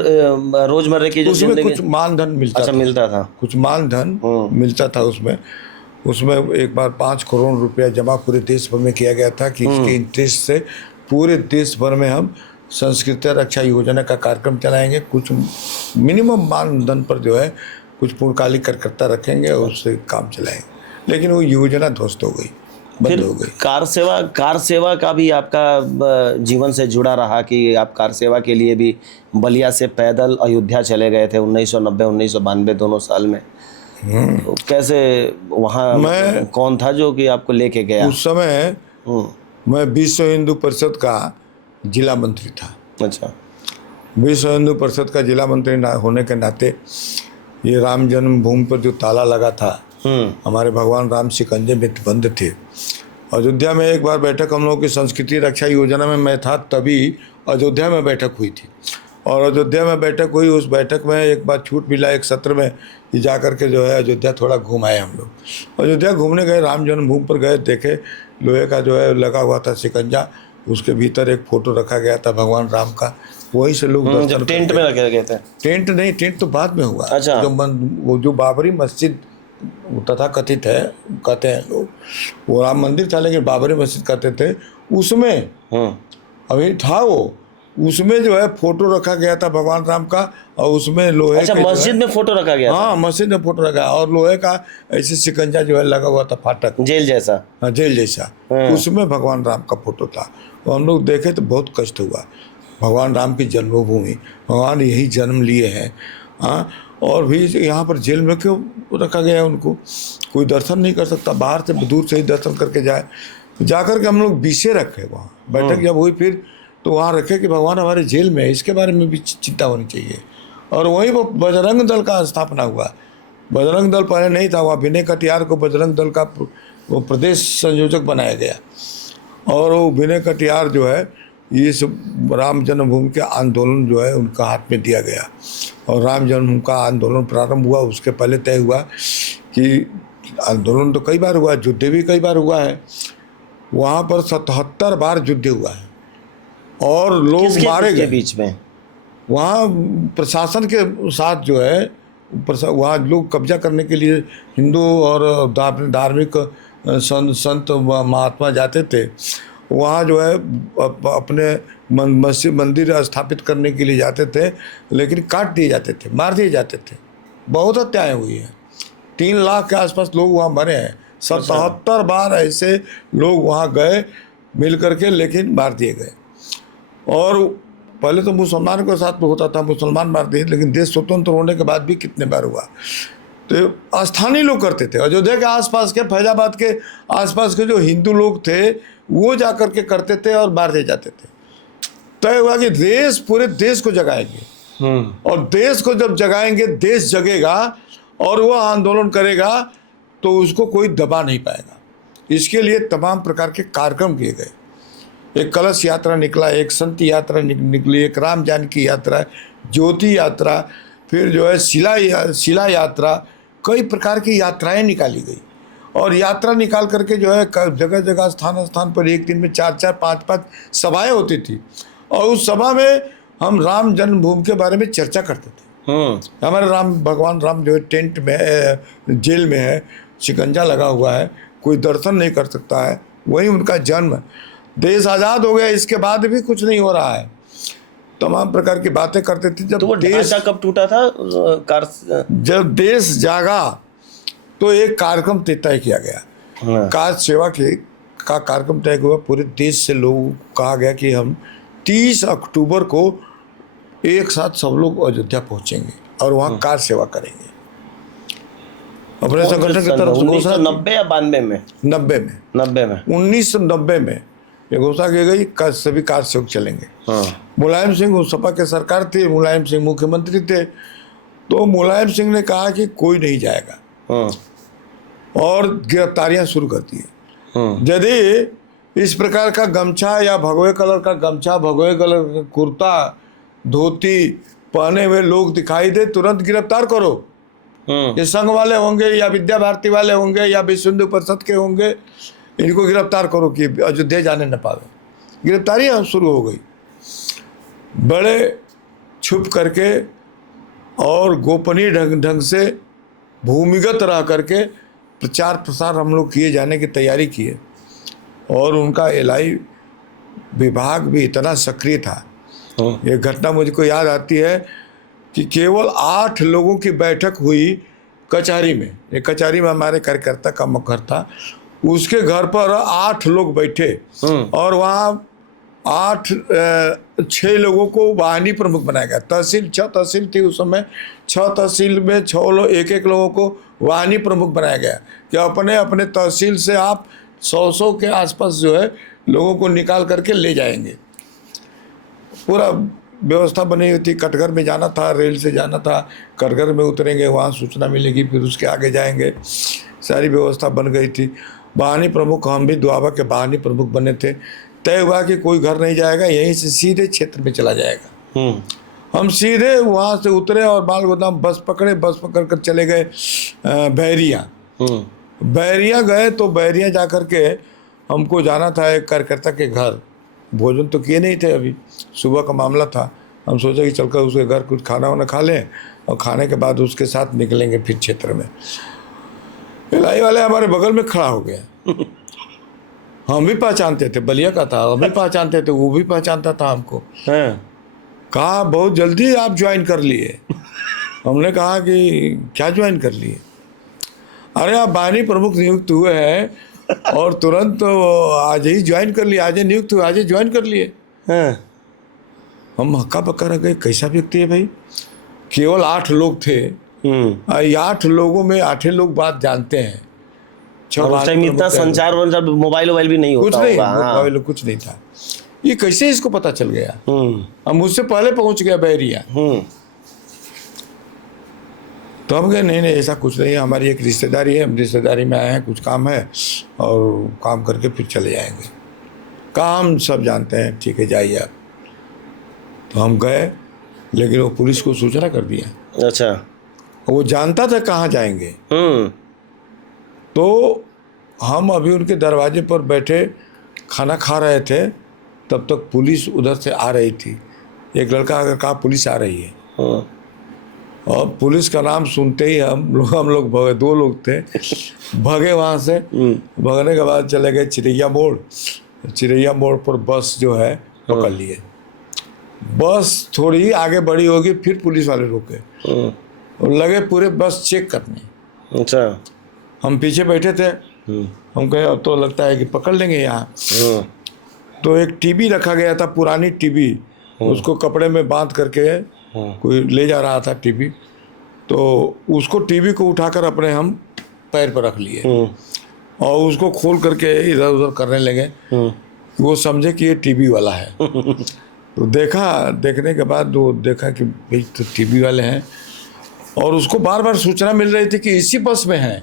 रोजमर्रा की जो उसमें जिंदगी। कुछ मानधन मिलता अच्छा, था। मिलता था। कुछ मानधन मिलता था उसमें एक बार 5 करोड़ रुपया जमा पूरे देश भर में किया गया था कि इसके इंटरेस्ट से पूरे देश भर में हम संस्कृति रक्षा योजना का कार्यक्रम चलाएंगे। कुछ मिनिमम मानधन पर जो है कुछ पूर्णकालिक कार्यकर्ता रखेंगे और उससे काम चलाएंगे। लेकिन वो योजना ध्वस्त हो गई, बंद हो गई। कार सेवा का भी आपका जीवन से जुड़ा रहा कि आप कार सेवा के लिए भी बलिया से पैदल अयोध्या चले गए थे 1990 1992 दोनों साल में। तो कैसे वहाँ कौन था जो कि आपको लेके गया? उस समय मैं विश्व हिंदू परिषद का जिला मंत्री था। अच्छा। विश्व हिंदू परिषद का जिला मंत्री होने के नाते ये राम जन्मभूमि पर जो ताला लगा था, हमारे भगवान राम शिकंजे में बंद थे। अयोध्या में एक बार बैठक हम लोगों की संस्कृति रक्षा योजना में मैं था, तभी अयोध्या में बैठक हुई थी। और अयोध्या में बैठक हुई, उस बैठक में एक बार छूट मिला एक सत्र में कि जा कर के जो है अयोध्या थोड़ा घूम आए हम लोग। अयोध्या घूमने गए, राम जन्मभूमि पर गए, देखे लोहे का जो है लगा हुआ था शिकंजा, उसके भीतर एक फोटो रखा गया था भगवान राम का। वहीं से लोग दर्शन टेंट में रखे गए थे। टेंट नहीं, टेंट तो बाद में हुआ। अच्छा। वो जो बाबरी मस्जिद तथा कथित है, कहते हैं लोग, वो राम मंदिर था लेकिन बाबरी मस्जिद कहते थे, उसमें अभी था वो, उसमें जो है फोटो रखा गया था भगवान राम का। और उसमें लोहे अच्छा, मस्जिद में फोटो रखा गया? हाँ, मस्जिद में फोटो रखा, और लोहे का ऐसे शिकंजा जो है लगा हुआ था, फाटक, जेल जैसा। हाँ, जेल जैसा। उसमें भगवान राम का फोटो था। तो हम लोग देखे तो बहुत कष्ट हुआ। भगवान राम की जन्मभूमि, भगवान यही जन्म लिए हैं, हाँ, और भी यहाँ पर जेल में क्यों रखा गया उनको? कोई दर्शन नहीं कर सकता, बाहर से दूर से ही दर्शन करके जाए। जाकर के हम लोग विषय रखे वहाँ, बैठक जब हुई फिर तो वहाँ रखे कि भगवान हमारे जेल में है, इसके बारे में भी चिंता होनी चाहिए। और वहीं वो बजरंग दल का स्थापना हुआ। बजरंग दल पहले नहीं था, वहाँ विनय कटियार को बजरंग दल का वो प्रदेश संयोजक बनाया गया। और वो विनय कटियार जो है, ये सब राम जन्मभूमि के आंदोलन जो है उनका हाथ में दिया गया। और राम जन्मभूमि का आंदोलन प्रारंभ हुआ, उसके पहले तय हुआ कि आंदोलन तो कई बार हुआ, युद्ध भी कई बार हुआ है। वहाँ पर 77 बार युद्ध हुआ है और लोग मारे गए बीच में। वहाँ प्रशासन के साथ जो है, वहाँ लोग कब्जा करने के लिए हिंदू और धार्मिक संत महात्मा जाते थे। वहाँ जो है अपने मस्जिद मंदिर स्थापित करने के लिए जाते थे, लेकिन काट दिए जाते थे, मार दिए जाते थे। बहुत हत्याएं हुई हैं, 3 लाख के आसपास लोग वहाँ मरे हैं। 77 बार ऐसे लोग वहाँ गए मिल करके, लेकिन मार दिए गए। और पहले तो मुसलमानों के साथ होता था, मुसलमान मार दिए, लेकिन देश स्वतंत्र होने के बाद भी कितने बार हुआ। तो स्थानीय लोग करते थे, अयोध्या के आसपास के, फैजाबाद के आसपास के जो हिंदू लोग थे वो जा कर के करते थे और मार दिए जाते थे। तय हुआ कि देश, पूरे देश को जगाएंगे, और देश को जब जगाएंगे, देश जगेगा और वह आंदोलन करेगा तो उसको कोई दबा नहीं पाएगा। इसके लिए तमाम प्रकार के कार्यक्रम किए गए। एक कलश यात्रा निकला, एक संत यात्रा निकली, एक राम जानकी यात्रा, ज्योति यात्रा, फिर जो है शिला यात्रा, कई प्रकार की यात्राएं निकाली गई। और यात्रा निकाल करके जो है जगह जगह स्थान स्थान पर एक दिन में 4-4 5-5 सभाएं होती थी। और उस सभा में हम राम जन्मभूमि के बारे में चर्चा करते थे। हमारे भगवान राम जो है टेंट में, जेल में है, शिकंजा लगा हुआ है, कोई दर्शन नहीं कर सकता है, वही उनका जन्म है। देश आज़ाद हो गया, इसके बाद भी कुछ नहीं हो रहा है, तमाम प्रकार की बातें करते थे। तो वो ढांचा कब टूटा था जब देश जागा तो एक कार्यक्रम तय किया गया, हाँ। कार सेवा का कार्यक्रम तय हुआ। पूरे देश से लोगों को कहा गया कि हम 30 अक्टूबर को एक साथ सब लोग अयोध्या पहुंचेंगे और वहाँ कार सेवा करेंगे। अपने संगठन की तरफ से घोषणा 1990 या 92 में? 90 में 1990 में ये घोषणा की गई, सभी कार सेवक चलेंगे। हाँ। मुलायम सिंह उस सपा के सरकार थी, मुलायम सिंह मुख्यमंत्री थे, तो मुलायम सिंह ने कहा कि कोई नहीं जाएगा। हाँ। और गिरफ्तारियां शुरू कर दी। हाँ। यदि इस प्रकार का गमछा या भगवे कलर का गमछा, भगवे कलर का कुर्ता, धोती पहने हुए लोग दिखाई दे, तुरंत गिरफ्तार करो। ये संघ वाले होंगे या विद्या भारती वाले होंगे या विश्व हिंदू परिषद के होंगे, इनको गिरफ्तार करो कि अयोध्या जाने न पावे। गिरफ्तारियां शुरू हो गई, बड़े छुप करके और गोपनीय ढंग से भूमिगत रह करके प्रचार प्रसार हम लोग किए जाने की तैयारी किए। और उनका एलआई विभाग भी इतना सक्रिय था। ये घटना मुझको याद आती है कि केवल 8 लोगों की बैठक हुई कचहरी में। एक कचहरी में हमारे कार्यकर्ता का घर था, उसके घर पर 8 लोग बैठे और वहाँ 6 लोगों को वाहिनी प्रमुख बनाया गया। तहसील 6 तहसील थी उस समय, 6 तहसील में 6 लोग, एक लोगों को वाहिनी प्रमुख बनाया गया कि अपने अपने तहसील से आप 100 के आसपास जो है लोगों को निकाल करके ले जाएंगे। पूरा व्यवस्था बनी हुई थी। कटघर में जाना था, रेल से जाना था, कटघर में उतरेंगे, वहाँ सूचना मिलेगी, फिर उसके आगे जाएंगे। सारी व्यवस्था बन गई थी। वाहिनी प्रमुख हम भी दुआबा के वाहिनी प्रमुख बने थे। तय हुआ कि कोई घर नहीं जाएगा, यहीं से सीधे क्षेत्र में चला जाएगा। हम सीधे वहाँ से उतरे और बाल गोदाम बस पकड़े, बस पकड़ कर चले गए बैरिया। बैरिया गए तो बैरिया जा कर के हमको जाना था एक कार्यकर्ता के घर। भोजन तो किए नहीं थे, अभी सुबह का मामला था। हम सोचे कि चलकर उसके घर कुछ खाना वाना खा लें और खाने के बाद उसके साथ निकलेंगे फिर क्षेत्र में। एलआई वाले हमारे बगल में खड़ा हो गया। हम भी पहचानते थे, बलिया का था, हम भी पहचानते थे, वो भी पहचानता था हमको। कहा बहुत जल्दी आप ज्वाइन कर लिए। हमने कहा कि क्या ज्वाइन कर लिए? अरे आप वाहिनी प्रमुख नियुक्त हुए हैं और तुरंत तो आज ही ज्वाइन कर लिए, आज ही नियुक्त हुए, आज ही ज्वाइन कर लिए। हम हक्का बक्का रह गए, कैसा व्यक्ति है भाई? केवल 8 लोग थे। 8 लोगों में 8 लोग बात जानते हैं। उस टाइम इतना संचार मोबाइल भी नहीं होता, कुछ नहीं, मोबाइल कुछ नहीं था। ये कैसे इसको पता चल गया? हम मुझसे पहले पहुंच गया बैरिया। तो हम कहे नहीं ऐसा कुछ नहीं है, हमारी एक रिश्तेदारी है, हम रिश्तेदारी में आए हैं, कुछ काम है और काम करके फिर चले जाएंगे। काम सब जानते हैं, ठीक है जाइए आप। तो हम गए, लेकिन वो पुलिस को सूचना कर दिया। अच्छा। वो जानता था कहाँ जाएंगे। तो हम अभी उनके दरवाजे पर बैठे खाना खा रहे थे, तब तक पुलिस उधर से आ रही थी। एक लड़का अगर कहा पुलिस आ रही है, और पुलिस का नाम सुनते ही हम लोग भगे। 2 लोग थे, भगे वहाँ से। भगने के बाद चले गए चिरैया मोड़। चिरैया मोड़ पर बस जो है पकड़ लिए। बस थोड़ी आगे बढ़ी होगी, फिर पुलिस वाले रुके और लगे पूरे बस चेक करने। अच्छा। हम पीछे बैठे थे, हम कहे अब तो लगता है कि पकड़ लेंगे यहाँ। तो एक टीवी रखा गया था, पुरानी टीवी, उसको कपड़े में बांध करके कोई ले जा रहा था टीवी। तो उसको टीवी को उठाकर अपने हम पैर पर रख लिए और उसको खोल करके इधर उधर करने लगे। वो समझे कि ये टीवी वाला है। तो देखने के बाद वो देखा कि भाई तो टीवी वाले हैं, और उसको बार बार सूचना मिल रही थी कि इसी बस में है।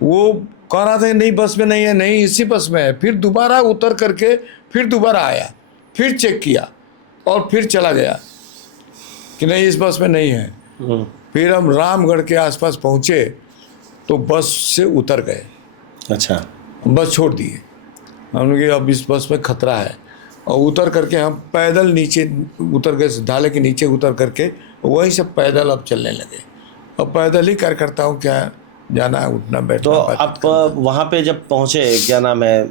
वो कह रहा था कि नहीं बस में नहीं है, नहीं इसी बस में है। फिर दोबारा उतर करके फिर दोबारा आया, फिर चेक किया और फिर चला गया कि नहीं इस बस में नहीं है। फिर हम रामगढ़ के आसपास पहुँचे तो बस से उतर गए। अच्छा। बस छोड़ दिए, हमने कहा अब इस बस में खतरा है, और उतर करके हम पैदल नीचे उतर गए, ढाले के नीचे उतर करके वहीं से पैदल अब चलने लगे। और पैदल ही कार्यकर्ताओं क्या जाना है, उठना बैठना। तो आप वहाँ पे जब पहुँचे, क्या नाम है,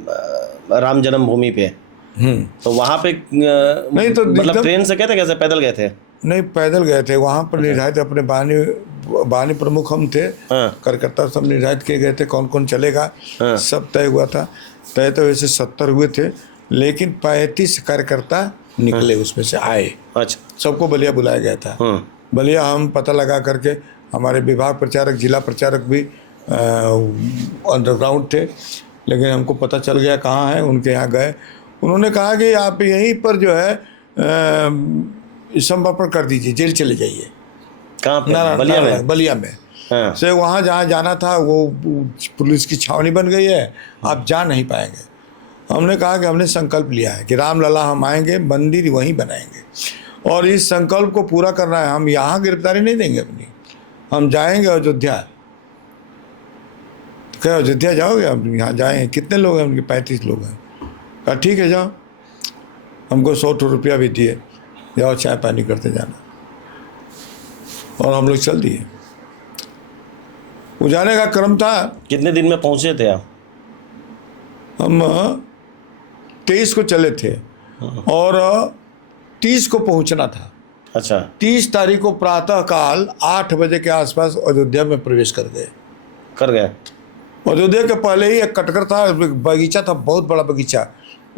राम जन्मभूमि पे, तो वहाँ पे नहीं तो मतलब एकदम- ट्रेन से गए थे, कैसे पैदल गए थे? नहीं, पैदल गए थे। वहाँ पर निर्धारित अपने वाहिनी प्रमुख हम थे, हाँ। कार्यकर्ता सब निर्धारित किए गए थे कौन कौन चलेगा, हाँ। सब तय हुआ था। तय तो वैसे 70 हुए थे, लेकिन 35 कार्यकर्ता निकले, उसमें से आए। अच्छा। सबको बलिया बुलाया गया था। बलिया हम पता लगा करके, हमारे विभाग प्रचारक, जिला प्रचारक भी अंडरग्राउंड थे, लेकिन हमको पता चल गया कहाँ है। उनके यहाँ गए, उन्होंने कहा कि आप यहीं पर जो है समर्पण कर दीजिए, जेल चले जाइए। कहाँ पे? बलिया में? बलिया में। हाँ। से वहाँ जहाँ जाना था वो पुलिस की छावनी बन गई है, आप जा नहीं पाएंगे। हमने कहा कि हमने संकल्प लिया है कि रामलला हम आएंगे, मंदिर वहीं बनाएंगे, और इस संकल्प को पूरा करना है। हम यहाँ गिरफ्तारी नहीं देंगे अपनी, हम जाएंगे अयोध्या। क्या अयोध्या जाओगे? हम यहाँ जाएँ, कितने लोग हैं? उनके 35 लोग हैं। कहा ठीक है जाओ। हमको 100 रुपया भी दिए, जाओ चाय पानी करते जाना, और हम लोग चल दिए। वो जाने का क्रम था। कितने दिन में पहुँचे थे आप? हम 23 को चले थे और 30 को पहुंचना था। अच्छा। 30 तारीख को प्रातः काल 8 बजे के आसपास अयोध्या में प्रवेश कर गए। अयोध्या के पहले ही एक कटकर था, बगीचा था, बहुत बड़ा बगीचा।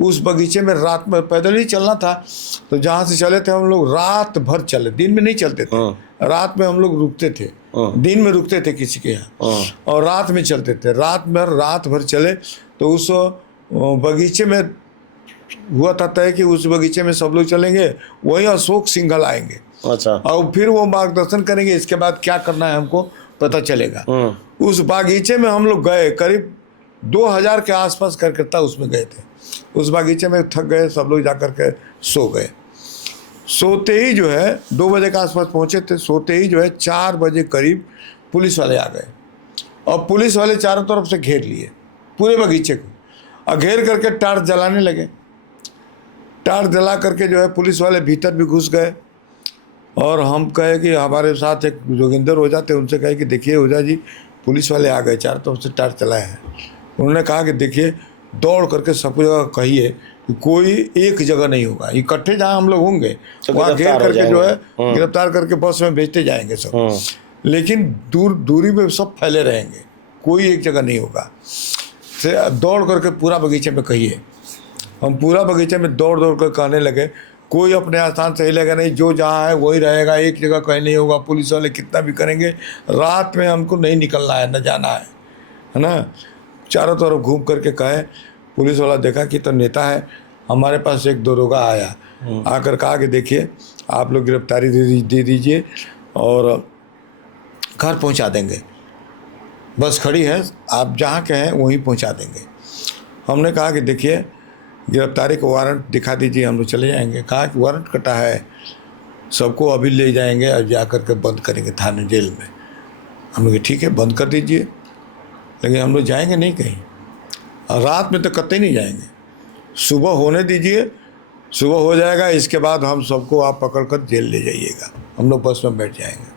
उस बगीचे में रात में पैदल ही चलना था, तो जहाँ से चले थे हम लोग रात भर चले, दिन में नहीं चलते थे। रात में हम लोग रुकते थे, दिन में रुकते थे किसी के यहाँ, और रात में चलते थे। रात भर चले, तो उस बगीचे में हुआ था तय कि उस बगीचे में सब लोग चलेंगे, वही अशोक सिंघल आएंगे। अच्छा। और फिर वो मार्गदर्शन करेंगे, इसके बाद क्या करना है हमको पता चलेगा। उस बागीचे में हम लोग गए, करीब 2000 के आसपास कार्यकर्ता उसमें गए थे। उस बागीचे में थक गए, सब लोग जाकर के सो गए। सोते ही जो है 2 बजे के आसपास पहुंचे थे। सोते ही जो है 4 बजे करीब पुलिस वाले आ गए, और पुलिस वाले चारों तरफ से घेर लिए पूरे बगीचे को, और घेर करके टार्च जलाने लगे। टार्च जला करके जो है पुलिस वाले भीतर भी घुस गए, और हम कहे कि हमारे साथ एक जोगिंदर ओझा थे, उनसे कहे कि देखिए ओझा जी, पुलिस वाले आ गए, चारों तरफ से टार्च चलाए हैं। उन्होंने कहा कि देखिए, दौड़ करके सब जगह कहिए कि कोई एक जगह नहीं होगा, इकट्ठे जहाँ हम लोग होंगे तो वहाँ घेर करके जो है गिरफ्तार करके बस में भेजते जाएंगे सब, लेकिन दूरी में सब फैले रहेंगे, कोई एक जगह नहीं होगा। से दौड़ करके पूरा बगीचे में कहिए। हम पूरा बगीचे में दौड़ दौड़ कर कहने लगे, कोई अपने स्थान से हिलेगा नहीं, जो जहाँ है वही रहेगा, एक जगह कहीं नहीं होगा। पुलिस वाले कितना भी करेंगे, रात में हमको नहीं निकलना है, न जाना है ना। चारों तरफ घूम करके कहे। पुलिस वाला देखा कि तो नेता है। हमारे पास एक दरोगा आया, आकर कहा कि देखिए, आप लोग गिरफ्तारी दे दीजिए और घर पहुंचा देंगे, बस खड़ी है, आप जहाँ के हैं वहीं पहुंचा देंगे। हमने कहा कि देखिए, गिरफ्तारी का वारंट दिखा दीजिए, हम लोग चले जाएंगे। कहा कि वारंट कटा है, सबको अभी ले जाएंगे और जा कर के बंद करेंगे थाने जेल में। हम लोग ठीक है, बंद कर दीजिए, लेकिन हम लोग जाएंगे नहीं कहीं, और रात में तो कतई नहीं जाएंगे। सुबह होने दीजिए, सुबह हो जाएगा, इसके बाद हम सबको आप पकड़ कर जेल ले जाइएगा, हम लोग बस में बैठ जाएंगे।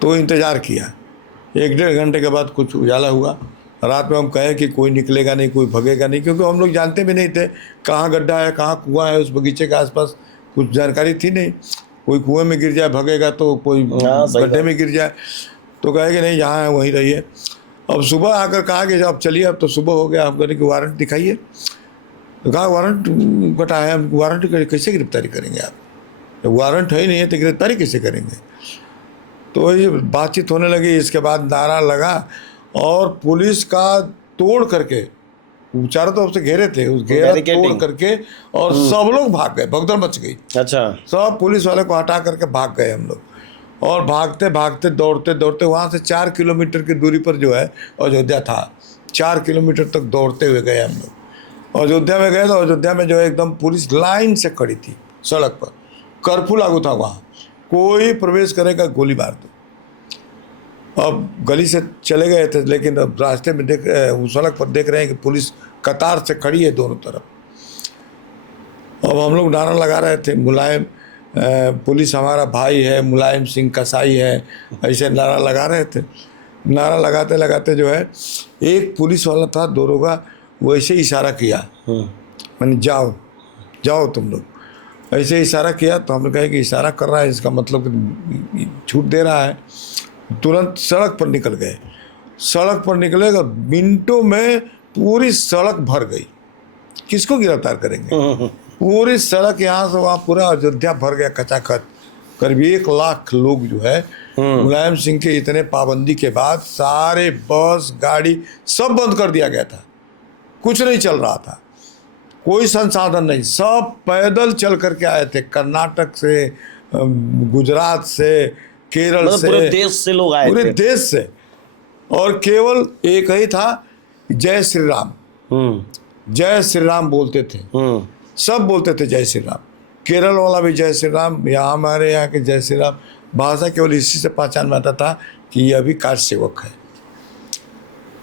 तो इंतज़ार किया। 1-1.5 घंटे के बाद कुछ उजाला हुआ। रात में हम कहे कि कोई निकलेगा नहीं, कोई भगेगा नहीं, क्योंकि हम लोग जानते भी नहीं थे कहाँ गड्ढा है, कहाँ कुआं है। उस बगीचे के आसपास कुछ जानकारी थी नहीं, कोई कुएं में गिर जाए भगेगा, तो कोई गड्ढे में गिर जाए। तो कहे कि नहीं, जहाँ है वहीं रहिए। अब सुबह आकर कहा कि अब चलिए, अब तो सुबह हो गया। हम कहने कि वारंट दिखाइए। तो कहा वारंट कटा है, हम वारंट कैसे गिरफ्तारी करेंगे आप, वारंट है ही नहीं है तो गिरफ्तारी कैसे करेंगे। तो ये बातचीत होने लगी। इसके बाद नारा लगा, और पुलिस का तोड़ करके, चारों तरफ से घेरे थे, उस घेरा तोड़ करके और सब लोग भाग गए, भगदड़ मच गई। अच्छा। सब पुलिस वाले को हटा करके भाग गए हम लोग, और भागते भागते दौड़ते दौड़ते वहाँ से 4 किलोमीटर की दूरी पर जो है अयोध्या था। 4 किलोमीटर तक दौड़ते हुए गए हम लोग। अयोध्या में गए तो अयोध्या में जो है एकदम पुलिस लाइन से खड़ी थी सड़क पर, कर्फ्यू लागू था वहाँ, कोई प्रवेश करेगा गोली मार दो। अब गली से चले गए थे, लेकिन अब रास्ते में सड़क पर देख रहे हैं कि पुलिस कतार से खड़ी है दोनों तरफ। अब हम लोग नारा लगा रहे थे, मुलायम पुलिस हमारा भाई है, मुलायम सिंह कसाई है, ऐसे नारा लगा रहे थे। नारा लगाते लगाते जो है एक पुलिस वाला था दरोगा, वो ऐसे इशारा किया, मैंने जाओ जाओ तुम लोग, ऐसे इशारा किया। तो हमने कहा कि इशारा कर रहा है इसका मतलब कि छूट दे रहा है। तुरंत सड़क पर निकल गए। सड़क पर निकलेगा, मिनटों में पूरी सड़क भर गई। किसको गिरफ्तार करेंगे? पूरी सड़क यहाँ से वहाँ पूरा अयोध्या भर गया खचाखच। करीब 1 लाख लोग जो है मुलायम सिंह के इतने पाबंदी के बाद सारे बस गाड़ी सब बंद कर दिया गया था, कुछ नहीं चल रहा था, कोई संसाधन नहीं, सब पैदल चल करके आए थे, कर्नाटक से, गुजरात से, केरल मतलब से, पूरे देश से लोग आए पूरे थे। देश से। और केवल एक ही था, जय श्री राम, जय श्री राम बोलते थे, सब बोलते थे जय श्री राम। केरल वाला भी जय श्री राम, यहाँ हमारे यहाँ के जय श्री राम। भाषा केवल इसी से पहचान में आता था कि ये अभी कार्य सेवक है,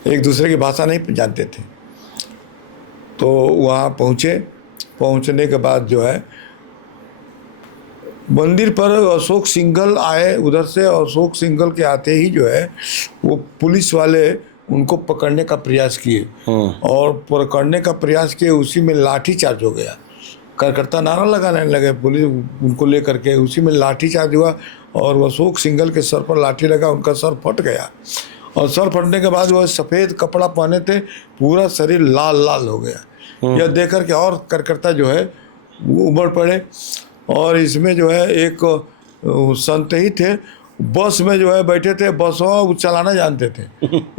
एक दूसरे की भाषा नहीं जानते थे। तो वहाँ पहुँचे, पहुँचने के बाद जो है मंदिर पर अशोक सिंघल आए उधर से। अशोक सिंघल के आते ही जो है वो पुलिस वाले उनको पकड़ने का प्रयास किए, और पकड़ने का प्रयास किए, उसी में लाठी चार्ज हो गया। कार्यकर्ता नारा लगाने लगे, पुलिस उनको लेकर के, उसी में लाठी चार्ज हुआ और अशोक सिंघल के सर पर लाठी लगा, उनका सर फट गया। और सर फटने के बाद वो सफ़ेद कपड़ा पहने थे, पूरा शरीर लाल लाल हो गया। यह देख कर के और कार्यकर्ता जो है वो उमड़ पड़े। और इसमें जो है एक संत ही थे, बस में जो है बैठे थे, बस वो चलाना जानते थे,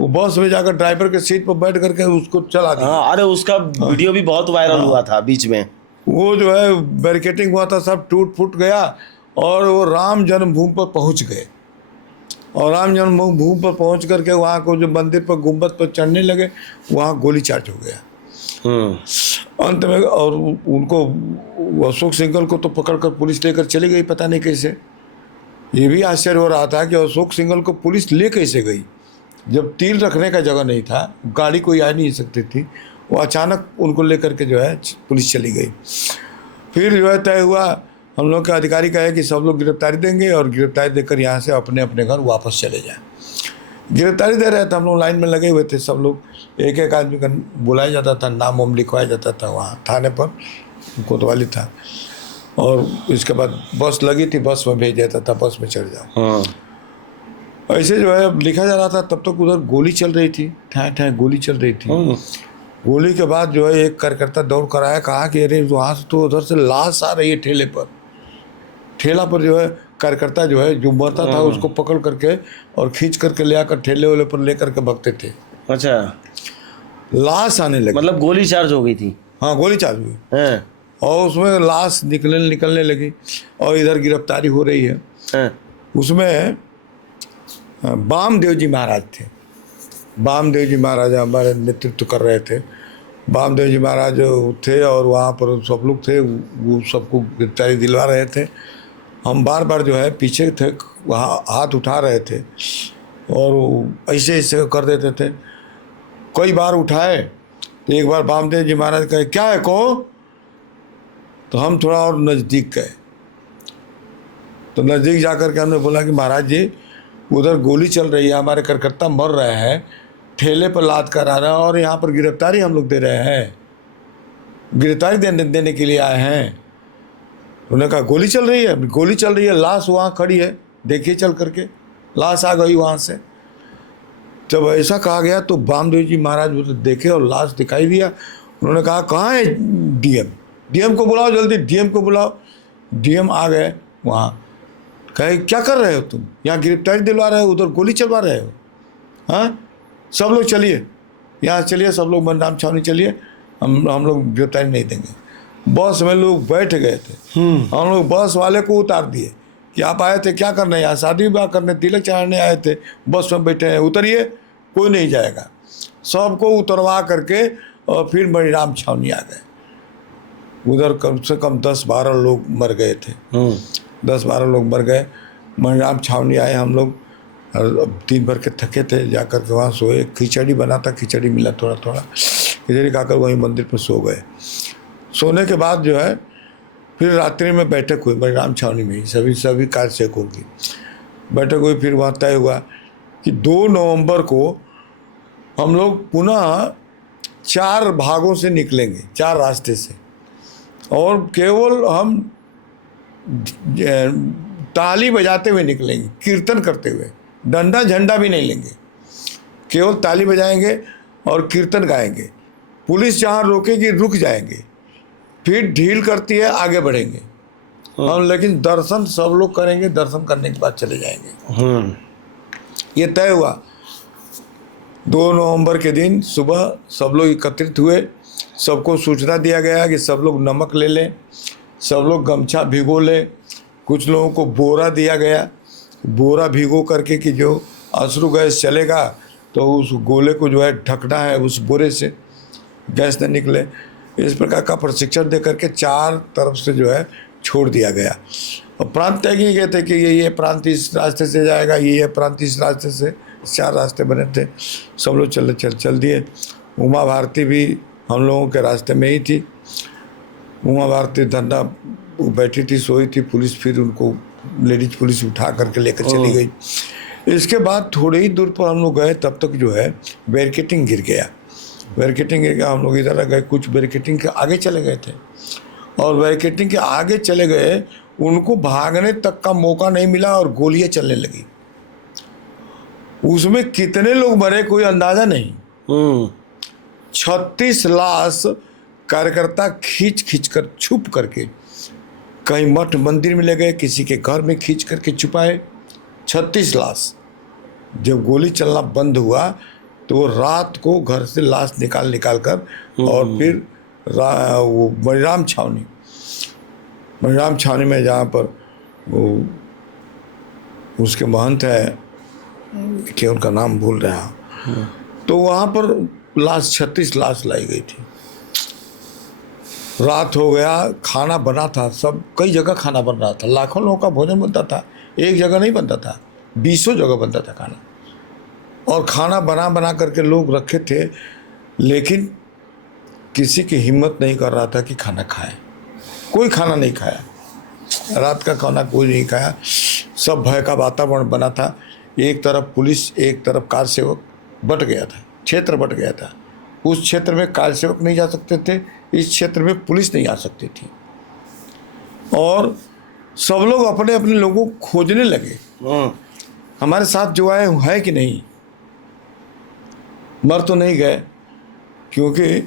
वो बस में जाकर ड्राइवर के सीट पर बैठ करके उसको चला दिया। हाँ, अरे उसका वीडियो भी बहुत वायरल हुआ था बीच में। वो जो है बैरिकेटिंग हुआ था, सब टूट फूट गया और वो राम जन्मभूमि पर पहुंच गए। और राम जन्मभूमि पर पहुंच करके वहाँ को जो मंदिर पर गुम्बद पर चढ़ने लगे, वहाँ गोली चार्ज हो गया अंत में। और उनको, अशोक सिंघल को तो पकड़कर पुलिस लेकर चली गई, पता नहीं कैसे। ये भी आश्चर्य हो रहा था कि अशोक सिंघल को पुलिस ले कैसे गई, जब तीर रखने का जगह नहीं था, गाड़ी कोई आ नहीं सकती थी। वो अचानक उनको लेकर के जो है पुलिस चली गई। फिर जो है तय हुआ, हम लोग के अधिकारी कहे कि सब लोग गिरफ्तारी देंगे और गिरफ्तारी देकर यहाँ से अपने अपने घर वापस चले जाएं। गिरफ्तारी दे रहे थे, हम लोग लाइन में लगे हुए थे, सब लोग एक एक आदमी का बुलाया जाता था, नाम वाम लिखवाया जाता था वहाँ थाने पर, कोतवाली था। और इसके बाद बस लगी थी, बस में भेज देता था, बस में चढ़ जाओ। ऐसे जो है लिखा जा रहा था, तब तक उधर गोली चल रही थी, ठाए ठाए गोली चल रही थी। गोली के बाद जो है एक कार्यकर्ता दौड़ कर आया, कहा कि अरे वहाँ से तो उधर से लाश आ रही है ठेले पर। ठेला पर जो है कार्यकर्ता जो है जो मरता था उसको पकड़ करके और खींच करके ले आकर ठेले वाले पर ले करके भगते थे। अच्छा, लाश आने लगी, मतलब गोली चार्ज हो गई थी। हाँ, गोली चार्ज हुई और उसमें लाश निकलने लगी और इधर गिरफ्तारी हो रही है। उसमें वामदेव जी महाराज थे, वामदेव जी महाराज हमारे नेतृत्व कर रहे थे। वामदेव जी महाराज थे और वहाँ पर सब लोग थे, वो सबको गिरफ्तारी दिलवा रहे थे। हम बार बार जो है पीछे थे, वहाँ हाथ उठा रहे थे और ऐसे ऐसे कर देते थे। कई बार उठाए तो एक बार वामदेव जी महाराज कहे क्या है कहो, तो हम थोड़ा और नज़दीक गए। तो नज़दीक जाकर के हमने बोला कि महाराज जी उधर गोली चल रही है, हमारे कार्यकर्ता मर रहे हैं, ठेले पर लाद कर आ रहा है और यहाँ पर गिरफ्तारी हम लोग दे रहे हैं, गिरफ्तारी देने के लिए आए हैं। उन्होंने कहा गोली चल रही है, गोली चल रही है, लाश वहाँ खड़ी है, देखिए चल करके, लाश आ गई वहाँ से। जब ऐसा कहा गया तो वामदेव जी महाराज वो देखे और लाश दिखाई दिया। उन्होंने कहा कहाँ है डीएम, डीएम को बुलाओ जल्दी, डीएम को बुलाओ। डीएम आ गए वहाँ, कहे क्या कर रहे हो तुम, यहाँ गिरफ्तारी दिलवा रहे हो, उधर गोली चलवा रहे हो। हाँ, सब लोग चलिए, यहाँ चलिए, सब लोग बलराम छावनी चलिए, हम लोग गिरफ्तारी नहीं देंगे। बस में लोग बैठ गए थे, हम लोग बस वाले को उतार दिए कि आप आए थे क्या करने, यहाँ शादी विवाह करने, तिलक चढ़ाने आए थे, बस में बैठे हैं, उतरिए, कोई नहीं जाएगा। सबको उतरवा करके और फिर बलराम छावनी आ गए। उधर कम से कम 10-12 लोग मर गए थे, 10-12 लोग मर गए। बलराम छावनी आए हम लोग, दिन भर के थके थे, जाकर के वहाँ सोए। खिचड़ी बना था, खिचड़ी मिला थोड़ा थोड़ा, खिचड़ी खाकर वहीं मंदिर पर सो गए। सोने के बाद जो है फिर रात्रि में बैठक हुई बलराम छावनी में ही, सभी कार्य सेवकों की बैठक हुई। फिर वहाँ तय हुआ कि 2 नवंबर को हम लोग पुनः 4 भागों से निकलेंगे, 4 रास्ते से, और केवल हम ताली बजाते हुए निकलेंगे, कीर्तन करते हुए, डंडा झंडा भी नहीं लेंगे, केवल ताली बजाएंगे और कीर्तन गाएंगे। पुलिस जहाँ रोकेगी रुक जाएंगे, फिर ढील करती है आगे बढ़ेंगे हम, लेकिन दर्शन सब लोग करेंगे, दर्शन करने के बाद चले जाएंगे। ये तय हुआ। 2 नवंबर के दिन सुबह सब लोग एकत्रित हुए, सबको सूचना दिया गया कि सब लोग नमक ले लें, सब लोग गमछा भिगो लें, कुछ लोगों को बोरा दिया गया, बोरा भिगो करके कि जो अश्रु गैस चलेगा तो उस गोले को जो है ढकना है, उस बोरे से गैस न निकले। इस प्रकार का प्रशिक्षण दे करके 4 तरफ से जो है छोड़ दिया गया, और प्रांत तय किए गए थे कि ये प्रांत इस रास्ते से जाएगा, ये प्रांत इस रास्ते से, 4 रास्ते बने थे। सब लोग चल दिए। उमा भारती भी हम लोगों के रास्ते में ही थी। उमा भारती धंधा बैठी थी, सोई थी, पुलिस फिर उनको लेडीज पुलिस उठा करके लेकर चली गई। इसके बाद थोड़े ही दूर पर हम लोग गए, तब तक जो है बैरिकेटिंग गिर गया। बैरिकेटिंग गिर गया, हम लोग इधर गए, कुछ बैरिकेटिंग के आगे चले गए थे, और बैरिकेटिंग के आगे चले गए, उनको भागने तक का मौका नहीं मिला और गोलियां चलने लगी। उसमें कितने लोग मरे कोई अंदाजा नहीं। 36 लाश कार्यकर्ता खींच कर छुप करके कहीं मठ मंदिर में ले गए, किसी के घर में खींच करके छुपाए। 36 लाश। जब गोली चलना बंद हुआ तो रात को घर से लाश निकाल कर और फिर वो मणिराम छावनी में, जहाँ पर वो उसके महंत है, क्या उनका नाम भूल रहा हूँ, तो वहाँ पर 36 लाश लाई गई थी। रात हो गया, खाना बना था, सब कई जगह खाना बन रहा था, लाखों लोगों का भोजन बनता था, एक जगह नहीं बनता था, 20 जगह बनता था खाना, और खाना बना करके लोग रखे थे, लेकिन किसी की हिम्मत नहीं कर रहा था कि खाना खाए। कोई खाना नहीं खाया, रात का खाना कोई नहीं खाया। सब भय का वातावरण बना था। एक तरफ पुलिस, एक तरफ कार सेवक, बट गया था, क्षेत्र बट गया था। उस क्षेत्र में कार सेवक नहीं जा सकते थे, इस क्षेत्र में पुलिस नहीं आ सकती थी, और सब लोग अपने अपने लोगों को खोजने लगे। हमारे साथ जो आए है कि नहीं, मर तो नहीं गए, क्योंकि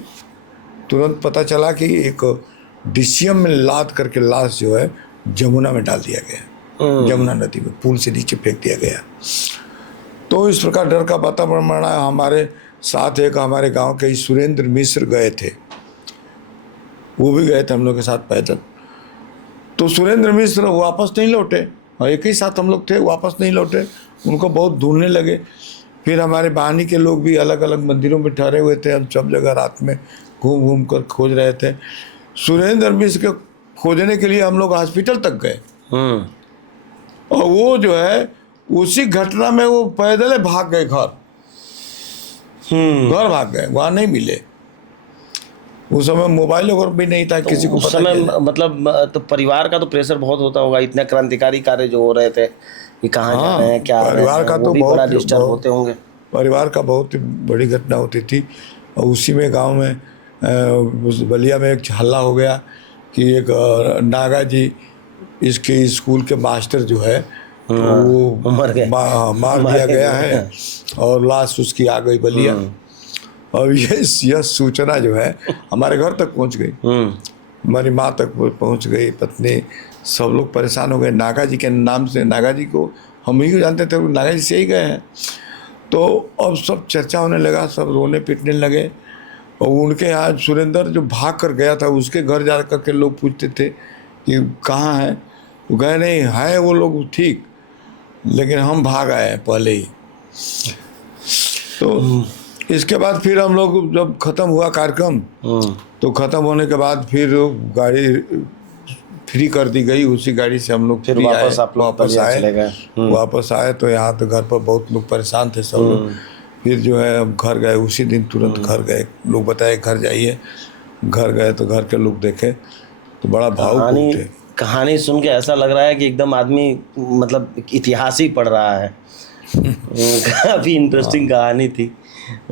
तुरंत पता चला कि एक डिसियम में लाद करके लाश जो है जमुना में डाल दिया गया, जमुना नदी में पुल से नीचे फेंक दिया गया। तो इस प्रकार डर का वातावरण बना। हमारे साथ एक हमारे गांव के सुरेंद्र मिश्र गए थे, वो भी गए थे हम लोग के साथ पैदल। तो सुरेंद्र मिश्र वापस नहीं लौटे, और एक ही साथ हम लोग थे, वापस नहीं लौटे, उनको बहुत ढूंढने लगे। फिर हमारे बानी के लोग भी अलग अलग मंदिरों में ठहरे हुए थे, हम सब जगह रात में घूम कर खोज रहे थे। सुरेंद्र मिश्र को खोजने के लिए हम लोग हॉस्पिटल तक गए, और वो जो है उसी घटना में वो पैदल भाग गए घर भाग गए, वहाँ नहीं मिले। उस समय मोबाइल वगैरह भी नहीं था, किसी को उस समय मतलब तो परिवार का तो प्रेशर बहुत होता होगा, इतने क्रांतिकारी कार्य जो हो रहे थे कि कहाँ जा रहे हैं, क्या परिवार का तो बहुत डिस्टर्ब होते होंगे। परिवार का बहुत बड़ी घटना होती थी। और उसी में गांव में उस बलिया में एक हल्ला हो गया कि एक नागा जी, इसके स्कूल के मास्टर जो है वो मार दिया गया है, और लाश उसकी आ गई बलिया। और यह सूचना जो है हमारे घर तक पहुंच गई, हमारी माँ तक पहुंच गई, पत्नी, सब लोग परेशान हो गए। नागा जी के नाम से, नागा जी को हम ही जानते थे, नागा जी से ही गए हैं। तो अब सब चर्चा होने लगा, सब रोने पीटने लगे। और उनके यहाँ सुरेंद्र जो भाग कर गया था, उसके घर जा कर के लोग पूछते थे कि कहाँ है, वो गए नहीं है, वो लोग ठीक, लेकिन हम भाग आए हैं पहले ही। तो इसके बाद फिर हम लोग जब ख़त्म हुआ कार्यक्रम, तो ख़त्म होने के बाद फिर गाड़ी फ्री कर दी गई, उसी गाड़ी से हम लोग फिर वापस आए। तो यहाँ तो घर पर बहुत लोग परेशान थे सब लोग। फिर जो है हम घर गए, उसी दिन तुरंत घर गए। लोग बताए घर जाइए, घर गए तो घर के लोग देखे तो बड़ा भावुक थे। कहानी सुन के ऐसा लग रहा है कि एकदम आदमी मतलब इतिहास ही पढ़ रहा है। काफ़ी इंटरेस्टिंग कहानी थी।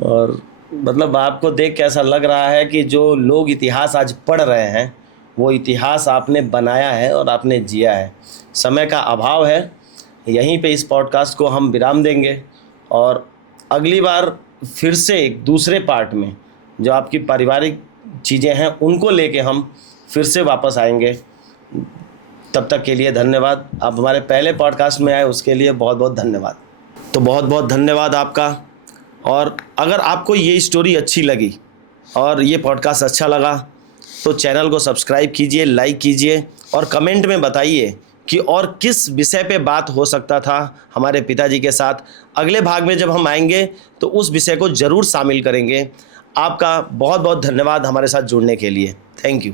और मतलब आपको देख के ऐसा लग रहा है कि जो लोग इतिहास आज पढ़ रहे हैं वो इतिहास आपने बनाया है और आपने जिया है। समय का अभाव है, यहीं पे इस पॉडकास्ट को हम विराम देंगे और अगली बार फिर से एक दूसरे पार्ट में जो आपकी पारिवारिक चीज़ें हैं उनको लेके हम फिर से वापस आएंगे। तब तक के लिए धन्यवाद। आप हमारे पहले पॉडकास्ट में आए उसके लिए बहुत बहुत धन्यवाद। तो बहुत बहुत धन्यवाद आपका। और अगर आपको ये स्टोरी अच्छी लगी और ये पॉडकास्ट अच्छा लगा तो चैनल को सब्सक्राइब कीजिए, लाइक कीजिए और कमेंट में बताइए कि और किस विषय पे बात हो सकता था हमारे पिताजी के साथ। अगले भाग में जब हम आएंगे तो उस विषय को ज़रूर शामिल करेंगे। आपका बहुत बहुत धन्यवाद हमारे साथ जुड़ने के लिए। Thank you.